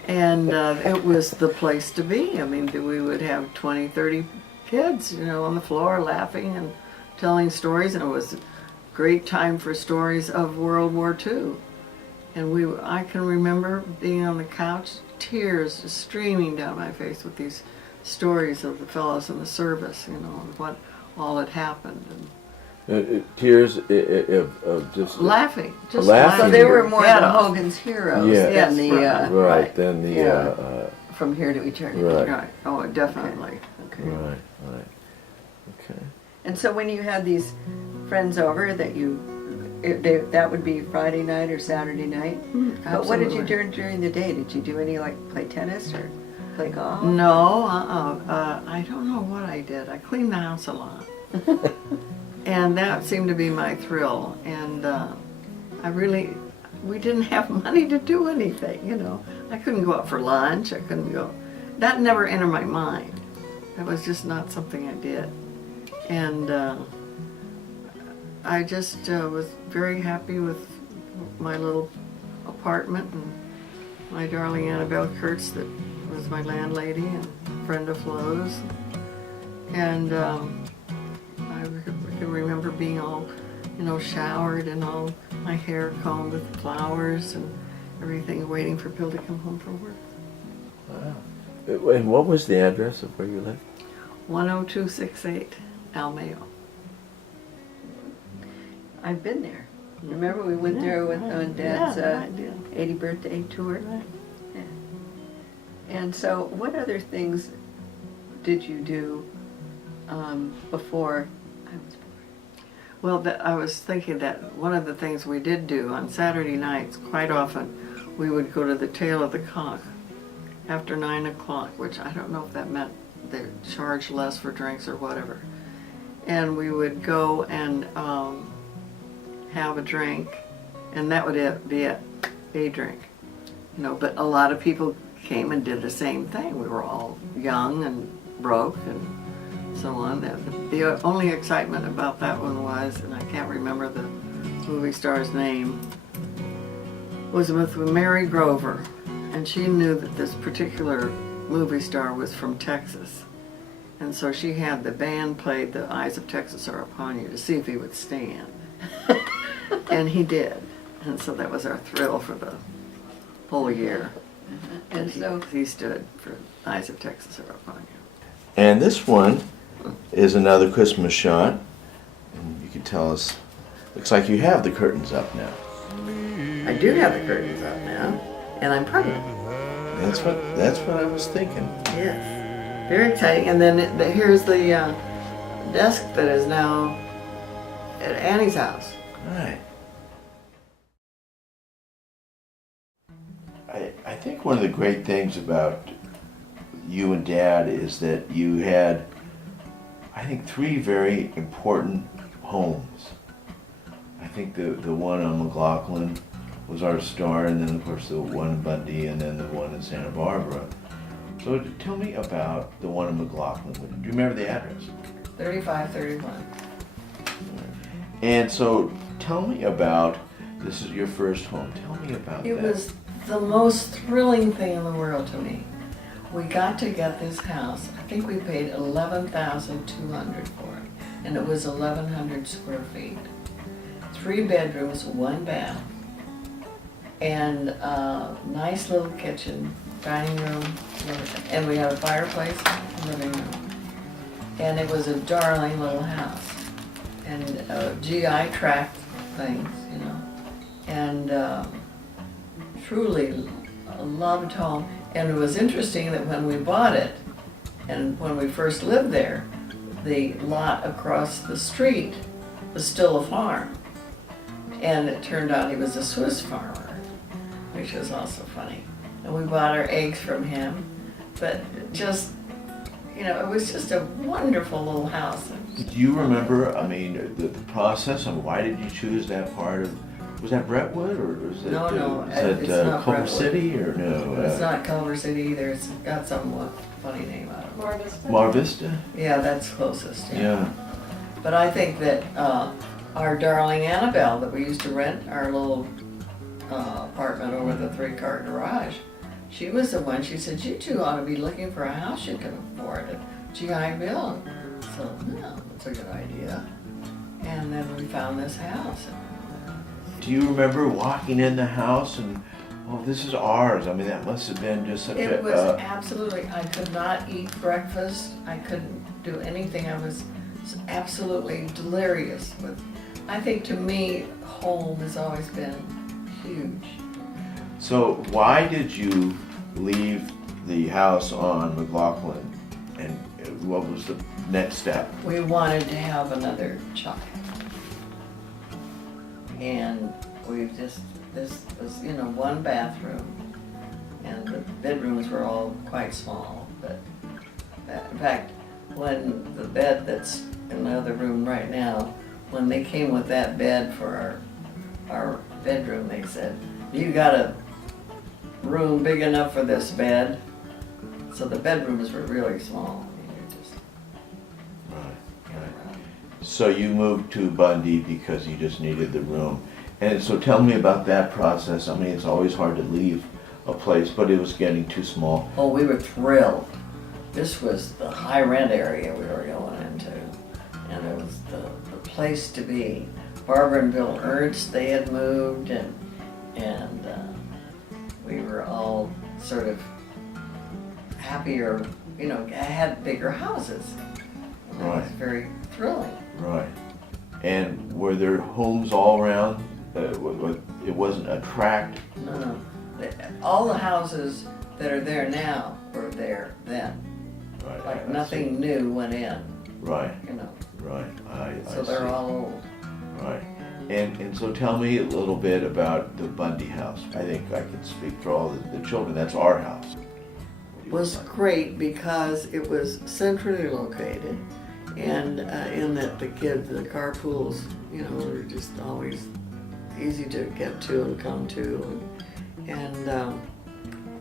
And it was the place to be. I mean, we would have 20, 30 kids, you know, on the floor laughing and telling stories, and it was a great time for stories of World War II. And I can remember being on the couch, tears just streaming down my face with these stories of the fellows in the service, you know, and what all had happened. And tears of just laughing, just laughing. laughing. So they were more Yeah. the Hogan's Heroes Yeah. than the right. Than the From Here to Eternity. right. Oh, definitely. Okay. Right. Okay. And so when you had these friends over, that would be Friday night or Saturday night. But what did you do during the day? Did you do any, like, play tennis or play golf? No, I don't know what I did. I cleaned the house a lot. And that seemed to be my thrill. And we didn't have money to do anything, you know. I couldn't go out for lunch. I couldn't go. That never entered my mind. That was just not something I did. And I just was very happy with my little apartment and my darling Annabelle Kurtz that was my landlady and friend of Flo's. And I can remember being all, you know, showered and all my hair combed with flowers and everything, waiting for Bill to come home from work. Wow. And what was the address of where you lived? 10268 Almayo. I've been there. Remember we went there with on Dad's 80th birthday tour? Right. Yeah. And so what other things did you do before I was born? Well, I was thinking that one of the things we did do on Saturday nights, quite often, we would go to the tail of the cock after 9 o'clock, which I don't know if that meant they charged less for drinks or whatever. And we would go and have a drink, and that would be a drink. You know, but a lot of people came and did the same thing. We were all young and broke and so on. The only excitement about that one was, and I can't remember the movie star's name, was with Mary Grover, and she knew that this particular movie star was from Texas. And so she had the band played The Eyes of Texas Are Upon You to see if he would stand. And he did. And so that was our thrill for the whole year. And so he stood for Eyes of Texas Are Upon You. And this one is another Christmas shot. And you can tell us, looks like you have the curtains up now. I do have the curtains up now, and I'm pregnant. That's what I was thinking. Yes. Very exciting. And then here's the desk that is now at Annie's house. Right. I think one of the great things about you and Dad is that you had, I think, 3 very important homes. I think the one on McLaughlin was our star, and then of course the one in Bundy, and then the one in Santa Barbara. So tell me about the one in McLaughlin. Do you remember the address? 3531. And so tell me about, this is your first home. Tell me about that. It was the most thrilling thing in the world to me. We got to get this house. I think we paid $11,200 for it, and it was 1,100 square feet. 3 bedrooms, 1 bath, and a nice little kitchen, dining room, and we had a fireplace in the living room. And it was a darling little house, and GI tract things, you know, and truly a loved home. And it was interesting that when we bought it, and when we first lived there, the lot across the street was still a farm. And it turned out he was a Swiss farmer, which was also funny. And we bought our eggs from him, but just, you know, it was just a wonderful little house. Do you remember, I mean, the process and why did you choose that part of, was that Brentwood or was it, No, is it's that not Culver Brentwood. City or no? It's not Culver City either, it's got some funny name on it. Mar Vista? Mar Vista? Yeah, that's closest, Yeah. But I think that our darling Annabelle, that we used to rent our little apartment over the 3-car garage, she was the one, she said, you two ought to be looking for a house you can afford at GI Bill. So, yeah, that's a good idea. And then we found this house. Do you remember walking in the house and, oh, this is ours? I mean, that must have been just such It a... was absolutely, I could not eat breakfast. I couldn't do anything. I was absolutely delirious with, I think to me, home has always been huge. So why did you leave the house on McLaughlin? And what was the next step? We wanted to have another child. And we just, this was, you know, 1 bathroom. And the bedrooms were all quite small. But in fact, when the bed that's in the other room right now, when they came with that bed for our bedroom, they said, you got a room big enough for this bed? So the bedrooms were really small. I mean, you're just So you moved to Bundy because you just needed the room. And so tell me about that process. I mean, it's always hard to leave a place, but it was getting too small. Oh, we were thrilled. This was the high rent area we were going into, and it was the place to be. Barbara and Bill Ernst, they had moved, and we were all sort of happier, you know, had bigger houses. It was very thrilling. Right. And were there homes all around? It wasn't a tract? No. All the houses that are there now were there then. Right. Like nothing new went in. Right. You know. Right. So they're all old. Right. And so tell me a little bit about the Bundy house. I think I can speak for all the children. That's our house. It was great because it was centrally located, and in that the kids, the carpools, you know, were just always easy to get to and come to, and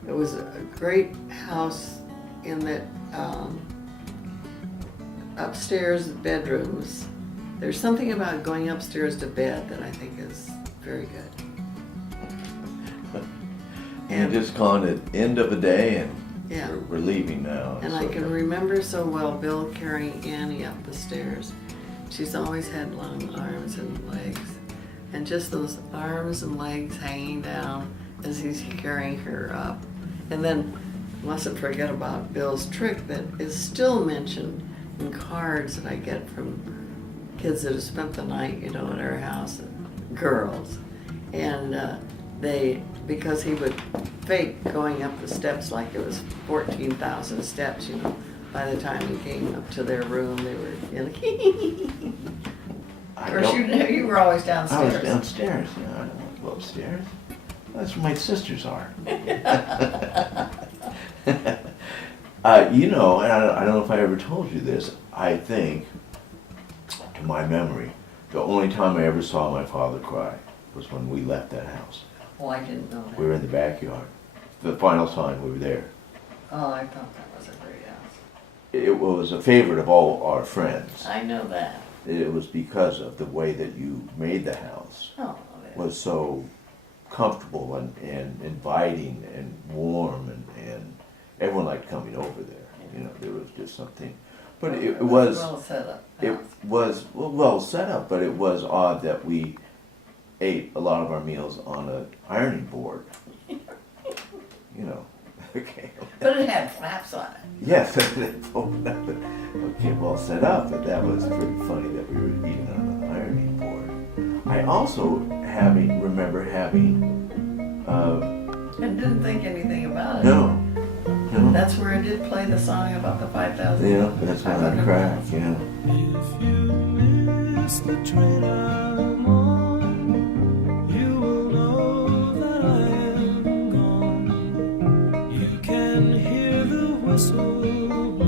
it was a great house in that upstairs bedrooms. There's something about going upstairs to bed that I think is very good. And just calling it end of a day and Yeah. we're leaving now. And I can remember so well Bill carrying Annie up the stairs. She's always had long arms and legs. And just those arms and legs hanging down as he's carrying her up. And then, mustn't forget about Bill's trick that is still mentioned in cards that I get from kids that have spent the night, you know, at our house, and girls. And because he would fake going up the steps like it was 14,000 steps, you know. By the time he came up to their room, they were in. Of course, you were always downstairs. I was downstairs. You know, I don't want to go upstairs. That's where my sisters are. You know, and I don't know if I ever told you this. I think, to my memory, the only time I ever saw my father cry was when we left that house. Oh, I didn't know that. We were in the backyard. The final time we were there. Oh, I thought that was a great house. It was a favorite of all our friends. I know that. It was because of the way that you made the house. Oh, was so comfortable and inviting and warm and everyone liked coming over there. You know, there was just something. But it was well set up. It was well set up, but it was odd that we ate a lot of our meals on an ironing board. You know. Okay. But it had flaps on it. Yes, okay, well set up, but that was pretty funny that we were eating on an ironing board. I also remember having And didn't think anything about it. No. That's where I did play the song about the 5,000. Yeah, that's when I cracked, yeah. If you miss the train I'm on, you will know that I am gone. You can hear the whistle blow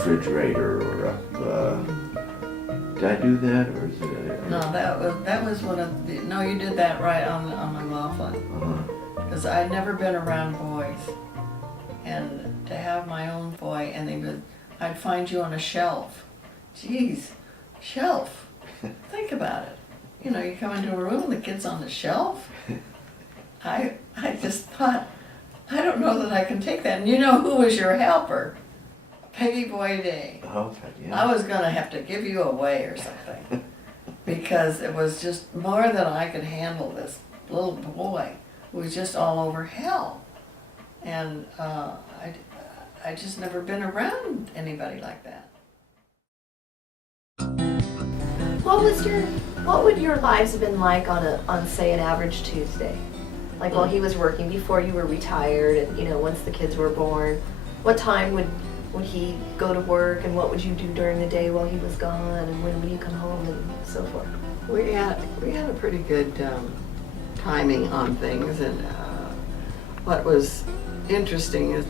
refrigerator or did I do that or is it? No, that was one of the, no, you did that right on McLaughlin. Because I'd never been around boys. And to have my own boy and I'd find you on a shelf. Jeez, shelf. Think about it. You know, you come into a room, the kid's on the shelf. I just thought, I don't know that I can take that. And you know who was your helper? Peggy Boy Day. Okay, yeah. I was gonna have to give you away or something. Because it was just more than I could handle, this little boy who was just all over hell. And I just never been around anybody like that. What would your lives have been like on say an average Tuesday? Like while he was working, before you were retired, and you know, once the kids were born, what time would he go to work, and what would you do during the day while he was gone, and when would you come home, and so forth? We had a pretty good timing on things, and what was interesting is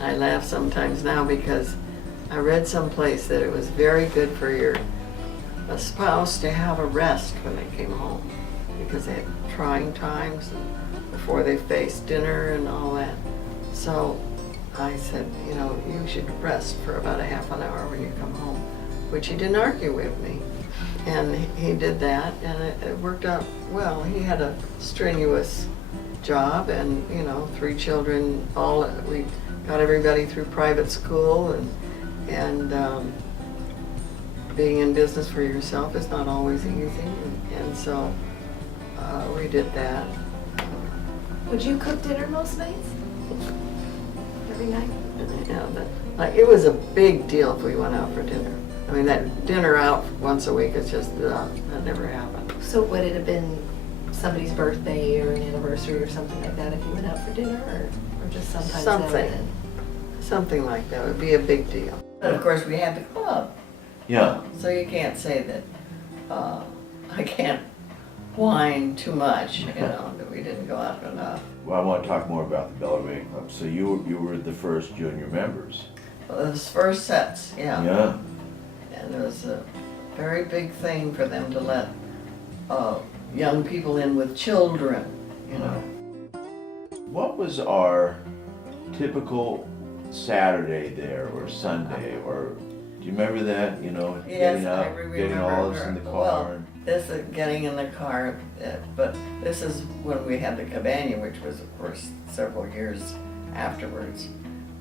I laugh sometimes now because I read someplace that it was very good for a spouse to have a rest when they came home because they had trying times before they faced dinner and all that. So I said, you know, you should rest for about a half an hour when you come home, which he didn't argue with me. And he did that, and it worked out well. He had a strenuous job, and you know, 3 children. We got everybody through private school, and being in business for yourself is not always easy. And so we did that. Would you cook dinner most nights? Every night? Yeah, it was a big deal if we went out for dinner. I mean, that dinner out once a week is just, that never happened. So would it have been somebody's birthday or an anniversary or something like that if you went out for dinner, or just sometimes Something. Something like that would be a big deal. And of course, we had the club. Yeah. So you can't say that I can't whine too much, you know, that we didn't go out enough. Well, I want to talk more about the Beltway Club. So you were the first junior members. Well, those first sets, yeah. Yeah. And it was a very big thing for them to let young people in with children, you know. What was our typical Saturday there, or Sunday, or do you remember that? You know, Yes, getting I up, remember getting all of us her. in the car. Well, this is getting in the car, but this is when we had the cabana, which was, of course, several years afterwards.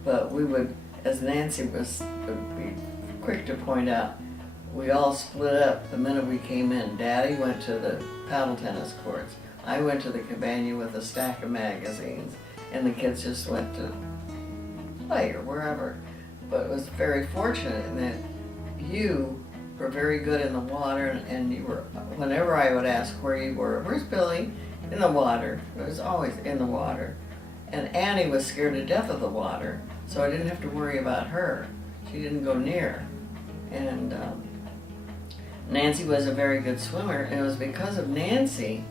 But we would, as Nancy would be quick to point out, we all split up the minute we came in. Daddy went to the paddle tennis courts. I went to the cabana with a stack of magazines, and the kids just went to play or wherever. But it was very fortunate in that you were very good in the water, and you were, whenever I would ask where you were, where's Billy? In the water. It was always in the water. And Annie was scared to death of the water, so I didn't have to worry about her. She didn't go near. And Nancy was a very good swimmer, and it was because of Nancy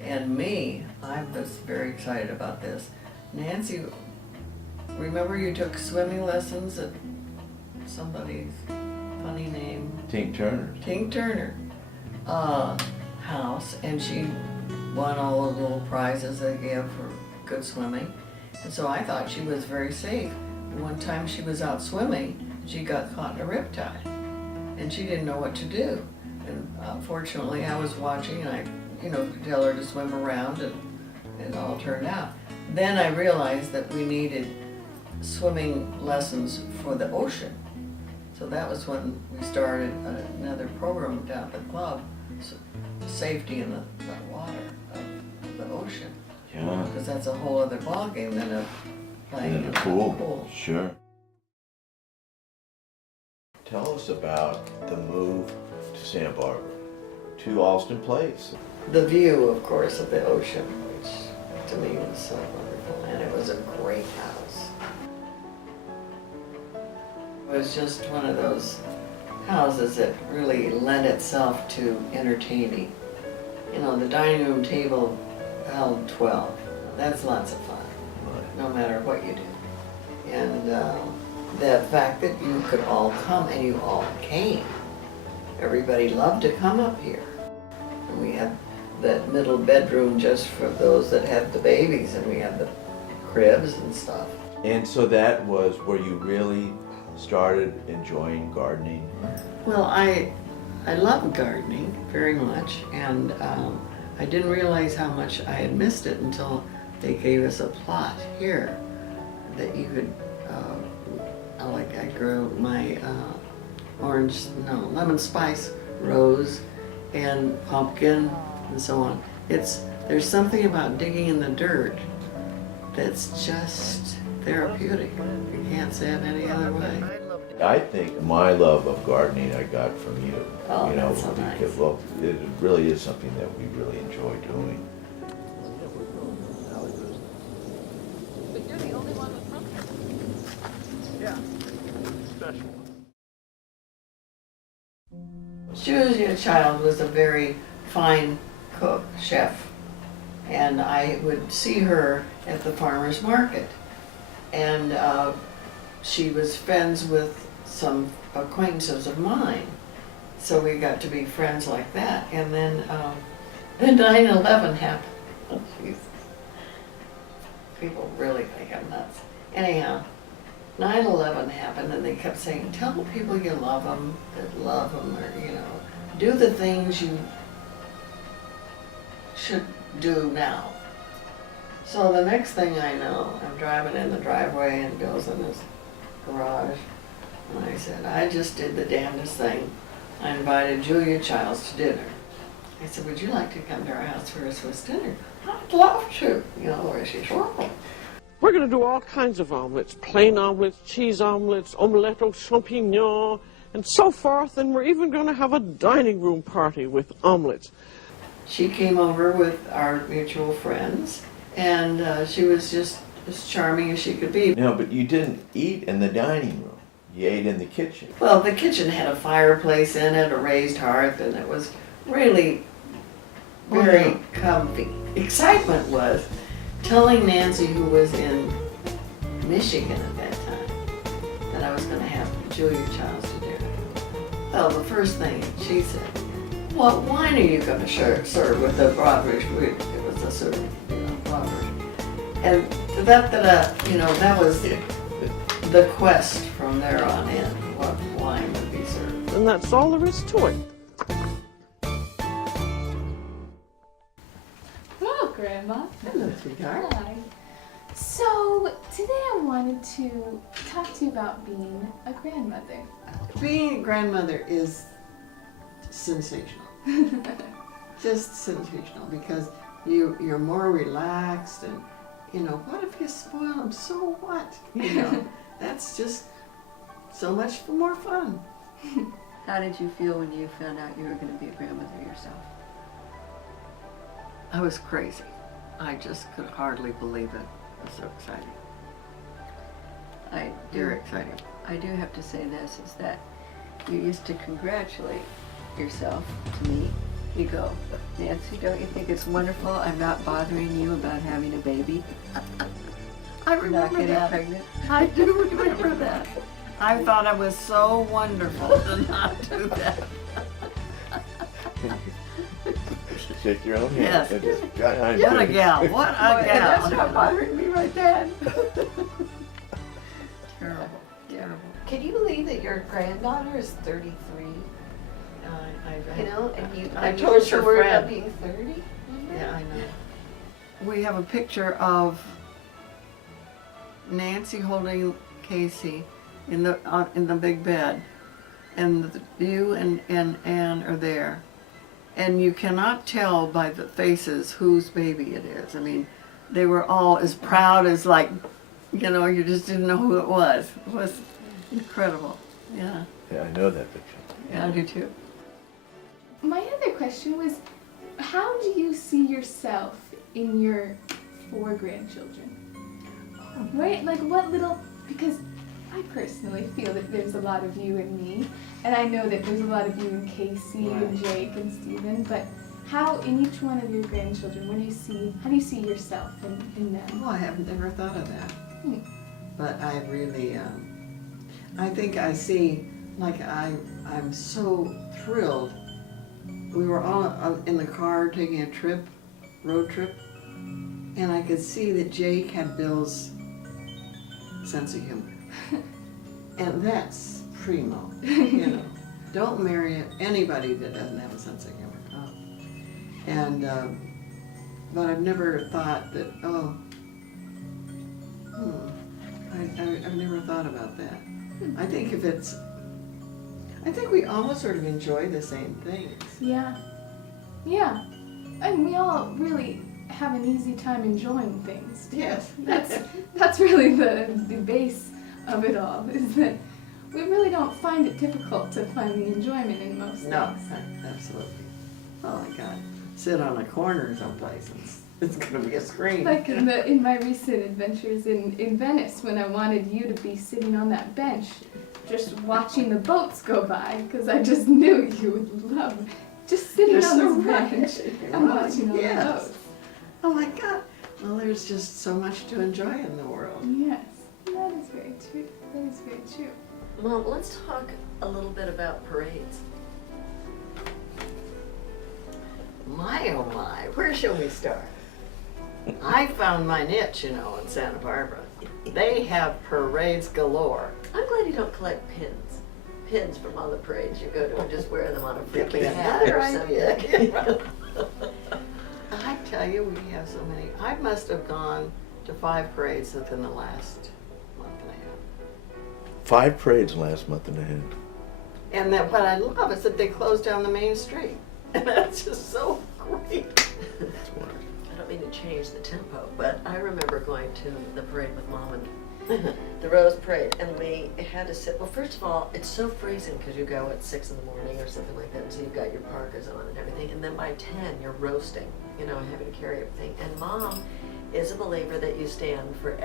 and me. I was very excited about this. Nancy, remember you took swimming lessons at somebody's funny name? Tink Turner. Tink Turner house, and she won all the little prizes they give for good swimming. And so I thought she was very safe. One time she was out swimming, she got caught in a riptide, and she didn't know what to do. And fortunately, I was watching, and I, could tell her to swim around, and it all turned out. Then I realized that we needed swimming lessons for the ocean. So that was when we started another program down at the club, safety in the water of the ocean. Yeah. Because that's a whole other ballgame than a playing In in the a pool. Sure. Tell us about the move to Santa Barbara, to Alston Place. The view, of course, of the ocean, which to me was so wonderful, and it was a great house. It was just one of those houses that really lent itself to entertaining. The dining room table held 12. That's lots of fun, no matter what you do. And the fact that you could all come, and you all came. Everybody loved to come up here. And we had that middle bedroom just for those that had the babies, and we had the cribs and stuff. And so that was where you really started enjoying gardening? Well, I love gardening very much, and I didn't realize how much I had missed it until they gave us a plot here that you could, like I grew my lemon spice rose and pumpkin and so on. There's something about digging in the dirt that's just therapeutic. You can't say it any other way. I think my love of gardening I got from you. Oh, you know, that's so nice. because, well, it really is something that we really enjoy doing. But you're the only one with pumpkin. Yeah, special. Julia Child was a very fine cook, chef, and I would see her at the farmer's market. And she was friends with some acquaintances of mine. So we got to be friends like that. And then 9/11 happened. Oh, Jesus. People really think I'm nuts. Anyhow, 9/11 happened, and they kept saying, tell the people you love them, that love them, or, you know, do the things you should do now. So the next thing I know, I'm driving in the driveway and Bill's in his garage. And I said, I just did the damnedest thing. I invited Julia Childs to dinner. I said, would you like to come to our house for a Swiss dinner? I'd love to. You know, where she's from. We're going to do all kinds of omelets, plain omelets, cheese omelets, omelette aux champignons, and so forth, and we're even going to have a dining room party with omelets. She came over with our mutual friends, and she was just as charming as she could be. No, but you didn't eat in the dining room. You ate in the kitchen. Well, the kitchen had a fireplace in it, a raised hearth, and it was really very comfy. Excitement was telling Nancy, who was in Michigan at that time, that I was going to have Julia Childs to dinner. Well, the first thing she said, what wine are you going to serve with the Broadridge? It was a sort of, Broadridge. And that was the quest from there on in, what wine would be served. And that's all there is to it. Hello, Grandma. Hello, sweetheart. Hi. So, today I wanted to talk to you about being a grandmother. Being a grandmother is sensational. Just sensational, because you're more relaxed, and what if you spoil them? So what? That's just so much more fun. How did you feel when you found out you were going to be a grandmother yourself? I was crazy. I just could hardly believe it. It was so exciting. Very exciting. I do have to say this, is that you used to congratulate yourself to me. You go, Nancy, don't you think it's wonderful I'm not bothering you about having a baby? I remember not getting that. pregnant? I do remember that. I thought I was so wonderful to not do that. Shake your own hand. Yes. And just, What a gal. What a gal. That's not bothering me right then. Terrible. Terrible. Can you believe that your granddaughter is 33? You know, and I I'm told sure her worried about friend. being 30? Yeah, I know. We have a picture of Nancy holding Casey in the big bed, and you and Ann are there, and you cannot tell by the faces whose baby it is. I mean, they were all as proud as, like, you just didn't know who it was. It was incredible. Yeah. Yeah, I know that picture. Yeah, I do too. My other question was, how do you see yourself in your 4 grandchildren? Right? Like because I personally feel that there's a lot of you in me, and I know that there's a lot of you in Casey and Jake and Stephen, but how, in each one of your grandchildren, how do you see yourself in them? Well, I haven't ever thought of that. But I really, I think I see, like I'm so thrilled. We were all in the car taking a trip, road trip, and I could see that Jake had Bill's sense of humor. And that's primo, you know. Don't marry anybody that doesn't have a sense of humor. Oh. And, but I've never thought that, I've never thought about that. I think I think we all sort of enjoy the same things. Yeah. Yeah. And we all really have an easy time enjoying things. Too. Yes. That's really the base of it all, is that we really don't find it difficult to find the enjoyment in most No, things. absolutely. Oh my God. Sit on a corner someplace and it's going to be a screen. Like in my recent adventures in Venice, when I wanted you to be sitting on that bench, just watching the boats go by, because I just knew you would love just sitting You're on so this right. bench You're and right. watching all Yes. the boats. Oh my God. Well, there's just so much to enjoy in the world. Yes, that is very true. That is very true. Mom, let's talk a little bit about parades. My oh my, where shall we start? I found my niche, you know, in Santa Barbara. They have parades galore. I'm glad you don't collect pins. Pins from all the parades you go to and just wear them on a Give me freaking hat another or idea. something. I tell you, we have so many. I must have gone to 5 parades within the last month and a half. 5 parades last month and a half. And that what I love is that they closed down the main street. And that's just so great. I don't mean to change the tempo, but I remember going to the parade with Mom and the Rose Parade, and we had to sit. Well, first of all, it's so freezing because you go at 6 in the morning or something like that, and so you've got your parkas on and everything, and then by 10 you're roasting, you know, having to carry everything. And Mom is a believer that you stand for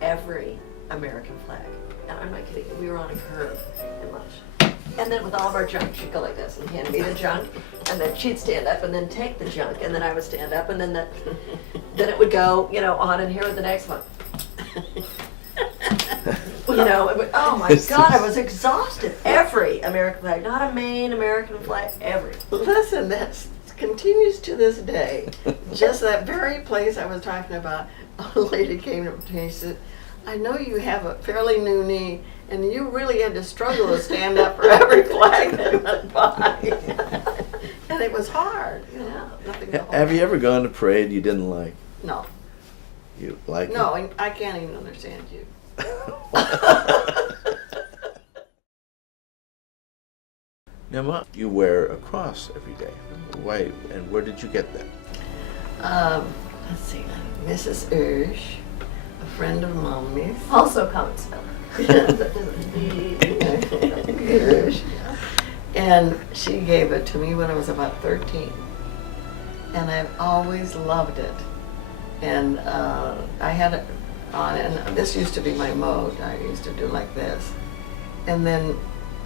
every American flag. And I'm not kidding. We were on a curve in lunch. And then with all of our junk, she'd go like this and hand me the junk, and then she'd stand up and then take the junk, and then I would stand up, and then it would go, you know, on, and here with the next one. You know, it would, oh my God, I was exhausted. Every American flag, not a Maine American flag, every. Listen, that continues to this day. Just that very place I was talking about, a lady came up to me and said, I know you have a fairly new knee, and you really had to struggle to stand up for every flag that went by. And it was hard, you know. Nothing to hold. Have you ever gone to a parade you didn't like? No. You like it? No, I can't even understand you. Now, Mom, you wear a cross every day. Why, and where did you get that? Let's see, Mrs. Ursh, a friend of Mommy's. Also common spelling. And she gave it to me when I was about 13. And I've always loved it. And I had it on, and this used to be my mode. I used to do like this. And then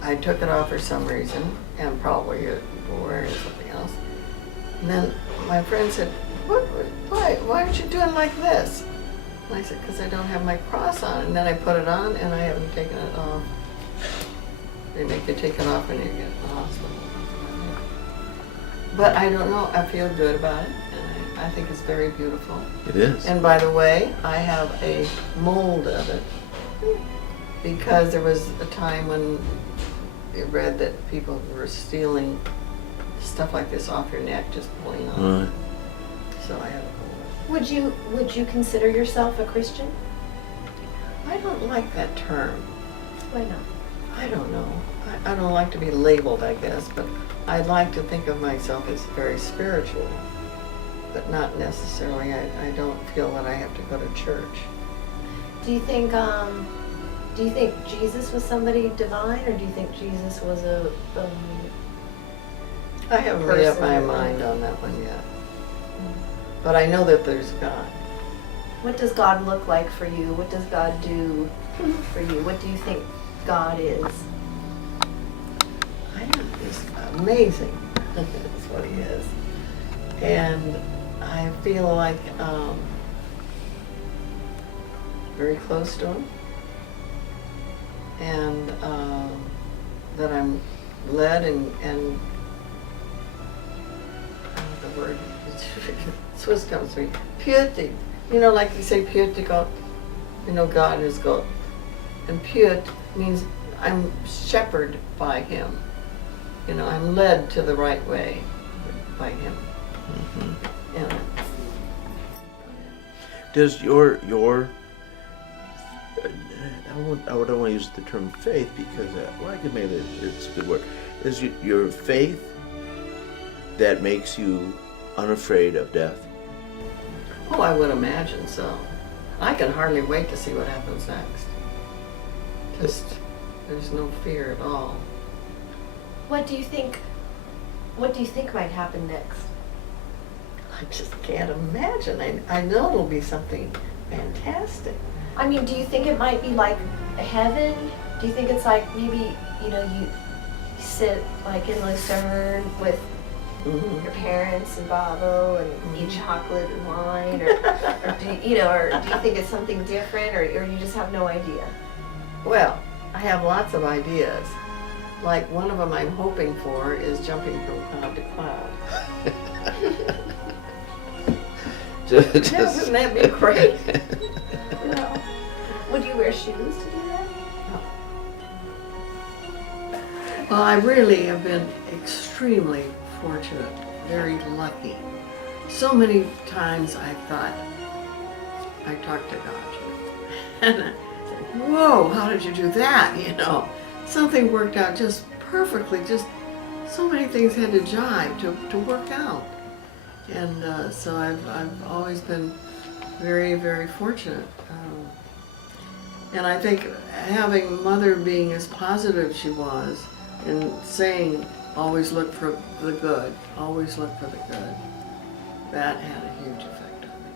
I took it off for some reason, and probably wearing something else. And then my friend said, why aren't you doing like this? And I said, because I don't have my cross on. And then I put it on, and I haven't taken it off. They make you take it off when you get in the hospital. But I don't know, I feel good about it, and I think it's very beautiful. It is. And by the way, I have a mold of it, because there was a time when I read that people were stealing stuff like this off your neck, just pulling on. Right. So I have a mold. Would you consider yourself a Christian? I don't like that term. Why not? I don't know. I don't like to be labeled, I guess, but I'd like to think of myself as very spiritual, but not necessarily. I don't feel that I have to go to church. Do you think Jesus was somebody divine, or do you think Jesus was a I haven't made up my mind on that one yet. But I know that there's God. What does God look like for you? What does God do for you? What do you think God is? I know he's amazing. That's what he is. And I feel like very close to him. and that I'm led and I don't know the word, Swiss comes to me, piety. You know, like you say piety God, you know, God is God. And piet means I'm shepherded by Him. You know, I'm led to the right way by Him. Mm-hmm. And Does your I don't want to use the term faith because well, I could maybe it's a good word. Is your faith that makes you unafraid of death? oh, I would imagine so. I can hardly wait to see what happens next. Just, there's no fear at all. What do you think might happen next? I just can't imagine. I know it'll be something fantastic. I mean, do you think it might be like heaven? Do you think it's like maybe, you know, you sit like in Lucerne with your parents and Babo and eat chocolate and wine, or do you think it's something different, or you just have no idea? Well, I have lots of ideas. Like one of them I'm hoping for is jumping from cloud to cloud. Wouldn't that be great? No. Would you wear shoes to do that? Well, I really have been extremely fortunate, very lucky. So many times I thought, I talked to God, and I said, whoa, how did you do that? You know, something worked out just perfectly, just so many things had to jive to work out. And so I've always been very, very fortunate. And I think having Mother being as positive as she was and saying, always look for the good, always look for the good, that had a huge effect on me.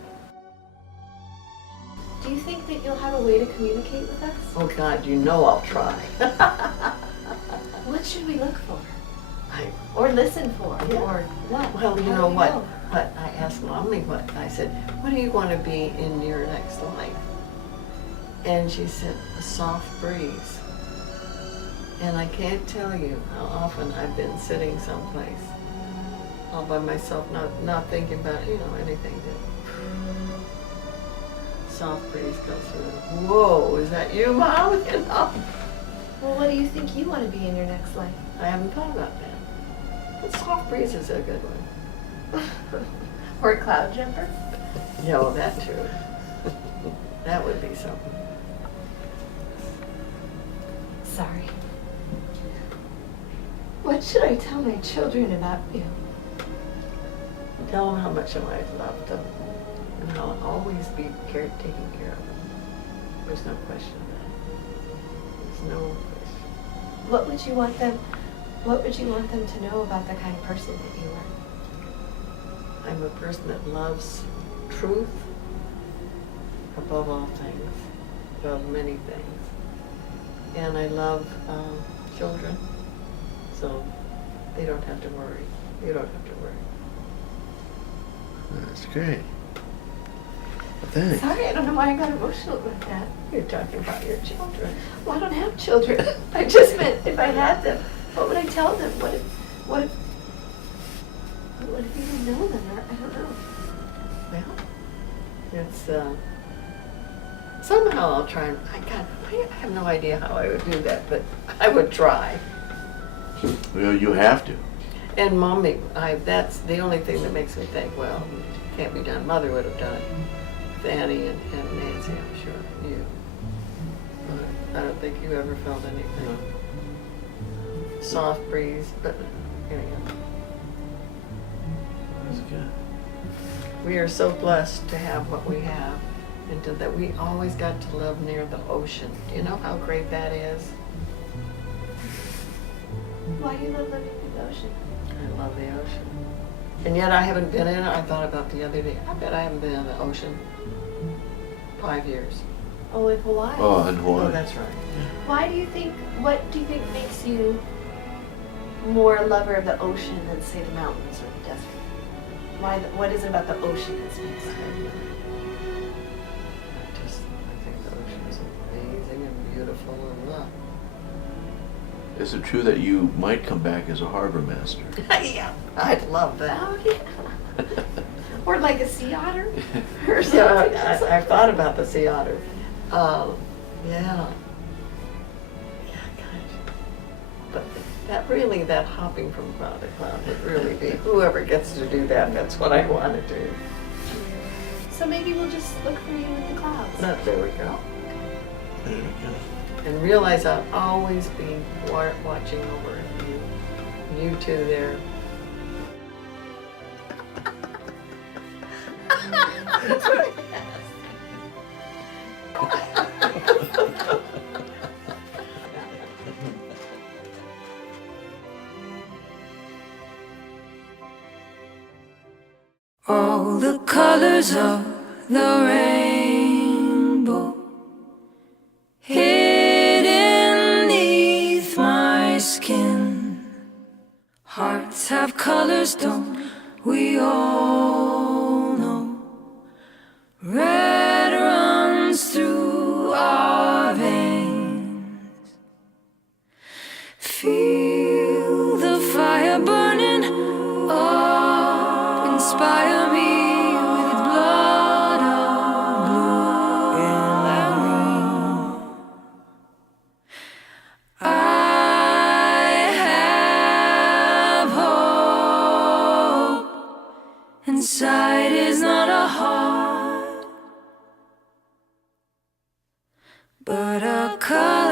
Do you think that you'll have a way to communicate with us? Oh God, you know I'll try. What should we look for? Or listen for? Yeah. Or what? Well, you How know do what? But I asked Mommy I said, what do you want to be in your next life? And she said, a soft breeze. And I can't tell you how often I've been sitting someplace all by myself, not thinking about, anything. Soft breeze goes through. Whoa, is that you, Mom? Well, what do you think you want to be in your next life? I haven't thought about that. But soft breeze is a good one. Or a cloud jumper? No, that too. That would be something. Sorry. What should I tell my children about you? Tell them how much I love them and how I'll always be taking care of them. There's no question of that. There's no question. What would you want them to know about the kind of person that you are? I'm a person that loves truth above all things, above many things. And I love children, so they don't have to worry. You don't have to worry. That's great. Thanks. Sorry, I don't know why I got emotional about that. You're talking about your children. Well, I don't have children. I just meant if I had them, what would I tell them? What if you didn't know them? I don't know. Well, it's somehow I'll try and I have no idea how I would do that, but I would try. Well, you have to. And Mommy, that's the only thing that makes me think, well, it can't be done. Mother would have done it. Fanny and Nancy, I'm sure. You. But I don't think you ever felt anything. Soft breeze, but anyhow. That's good. We are so blessed to have what we have and that we always got to live near the ocean. Do you know how great that is? Why do you love living in the ocean? I love the ocean. And yet I haven't been in it. I thought about the other day. I bet I haven't been in the ocean 5 years. Oh, in Hawaii. Oh, in Hawaii. Oh, that's right. What do you think makes you more a lover of the ocean than, say, the mountains or the desert? What is it about the ocean that makes you? I think the ocean is amazing and beautiful and Is it true that you might come back as a harbor master? Yeah, I'd love that. Oh, yeah. Or like a sea otter. Or something. Yeah, I've thought about the sea otter. Yeah. Yeah, gosh. But that hopping from cloud to cloud would really be, whoever gets to do that, that's what I want to do. So maybe we'll just look for you in the clouds. There we go. There we go. And realize I'll always be watching over you. You two there. That's what I All the colors of the rainbow hidden beneath my skin. Hearts have colors, don't we all know? Red runs through our veins. Feel the fire burning up, inspire me with blood of blue and green. I have hope. Inside is not a heart, but a color.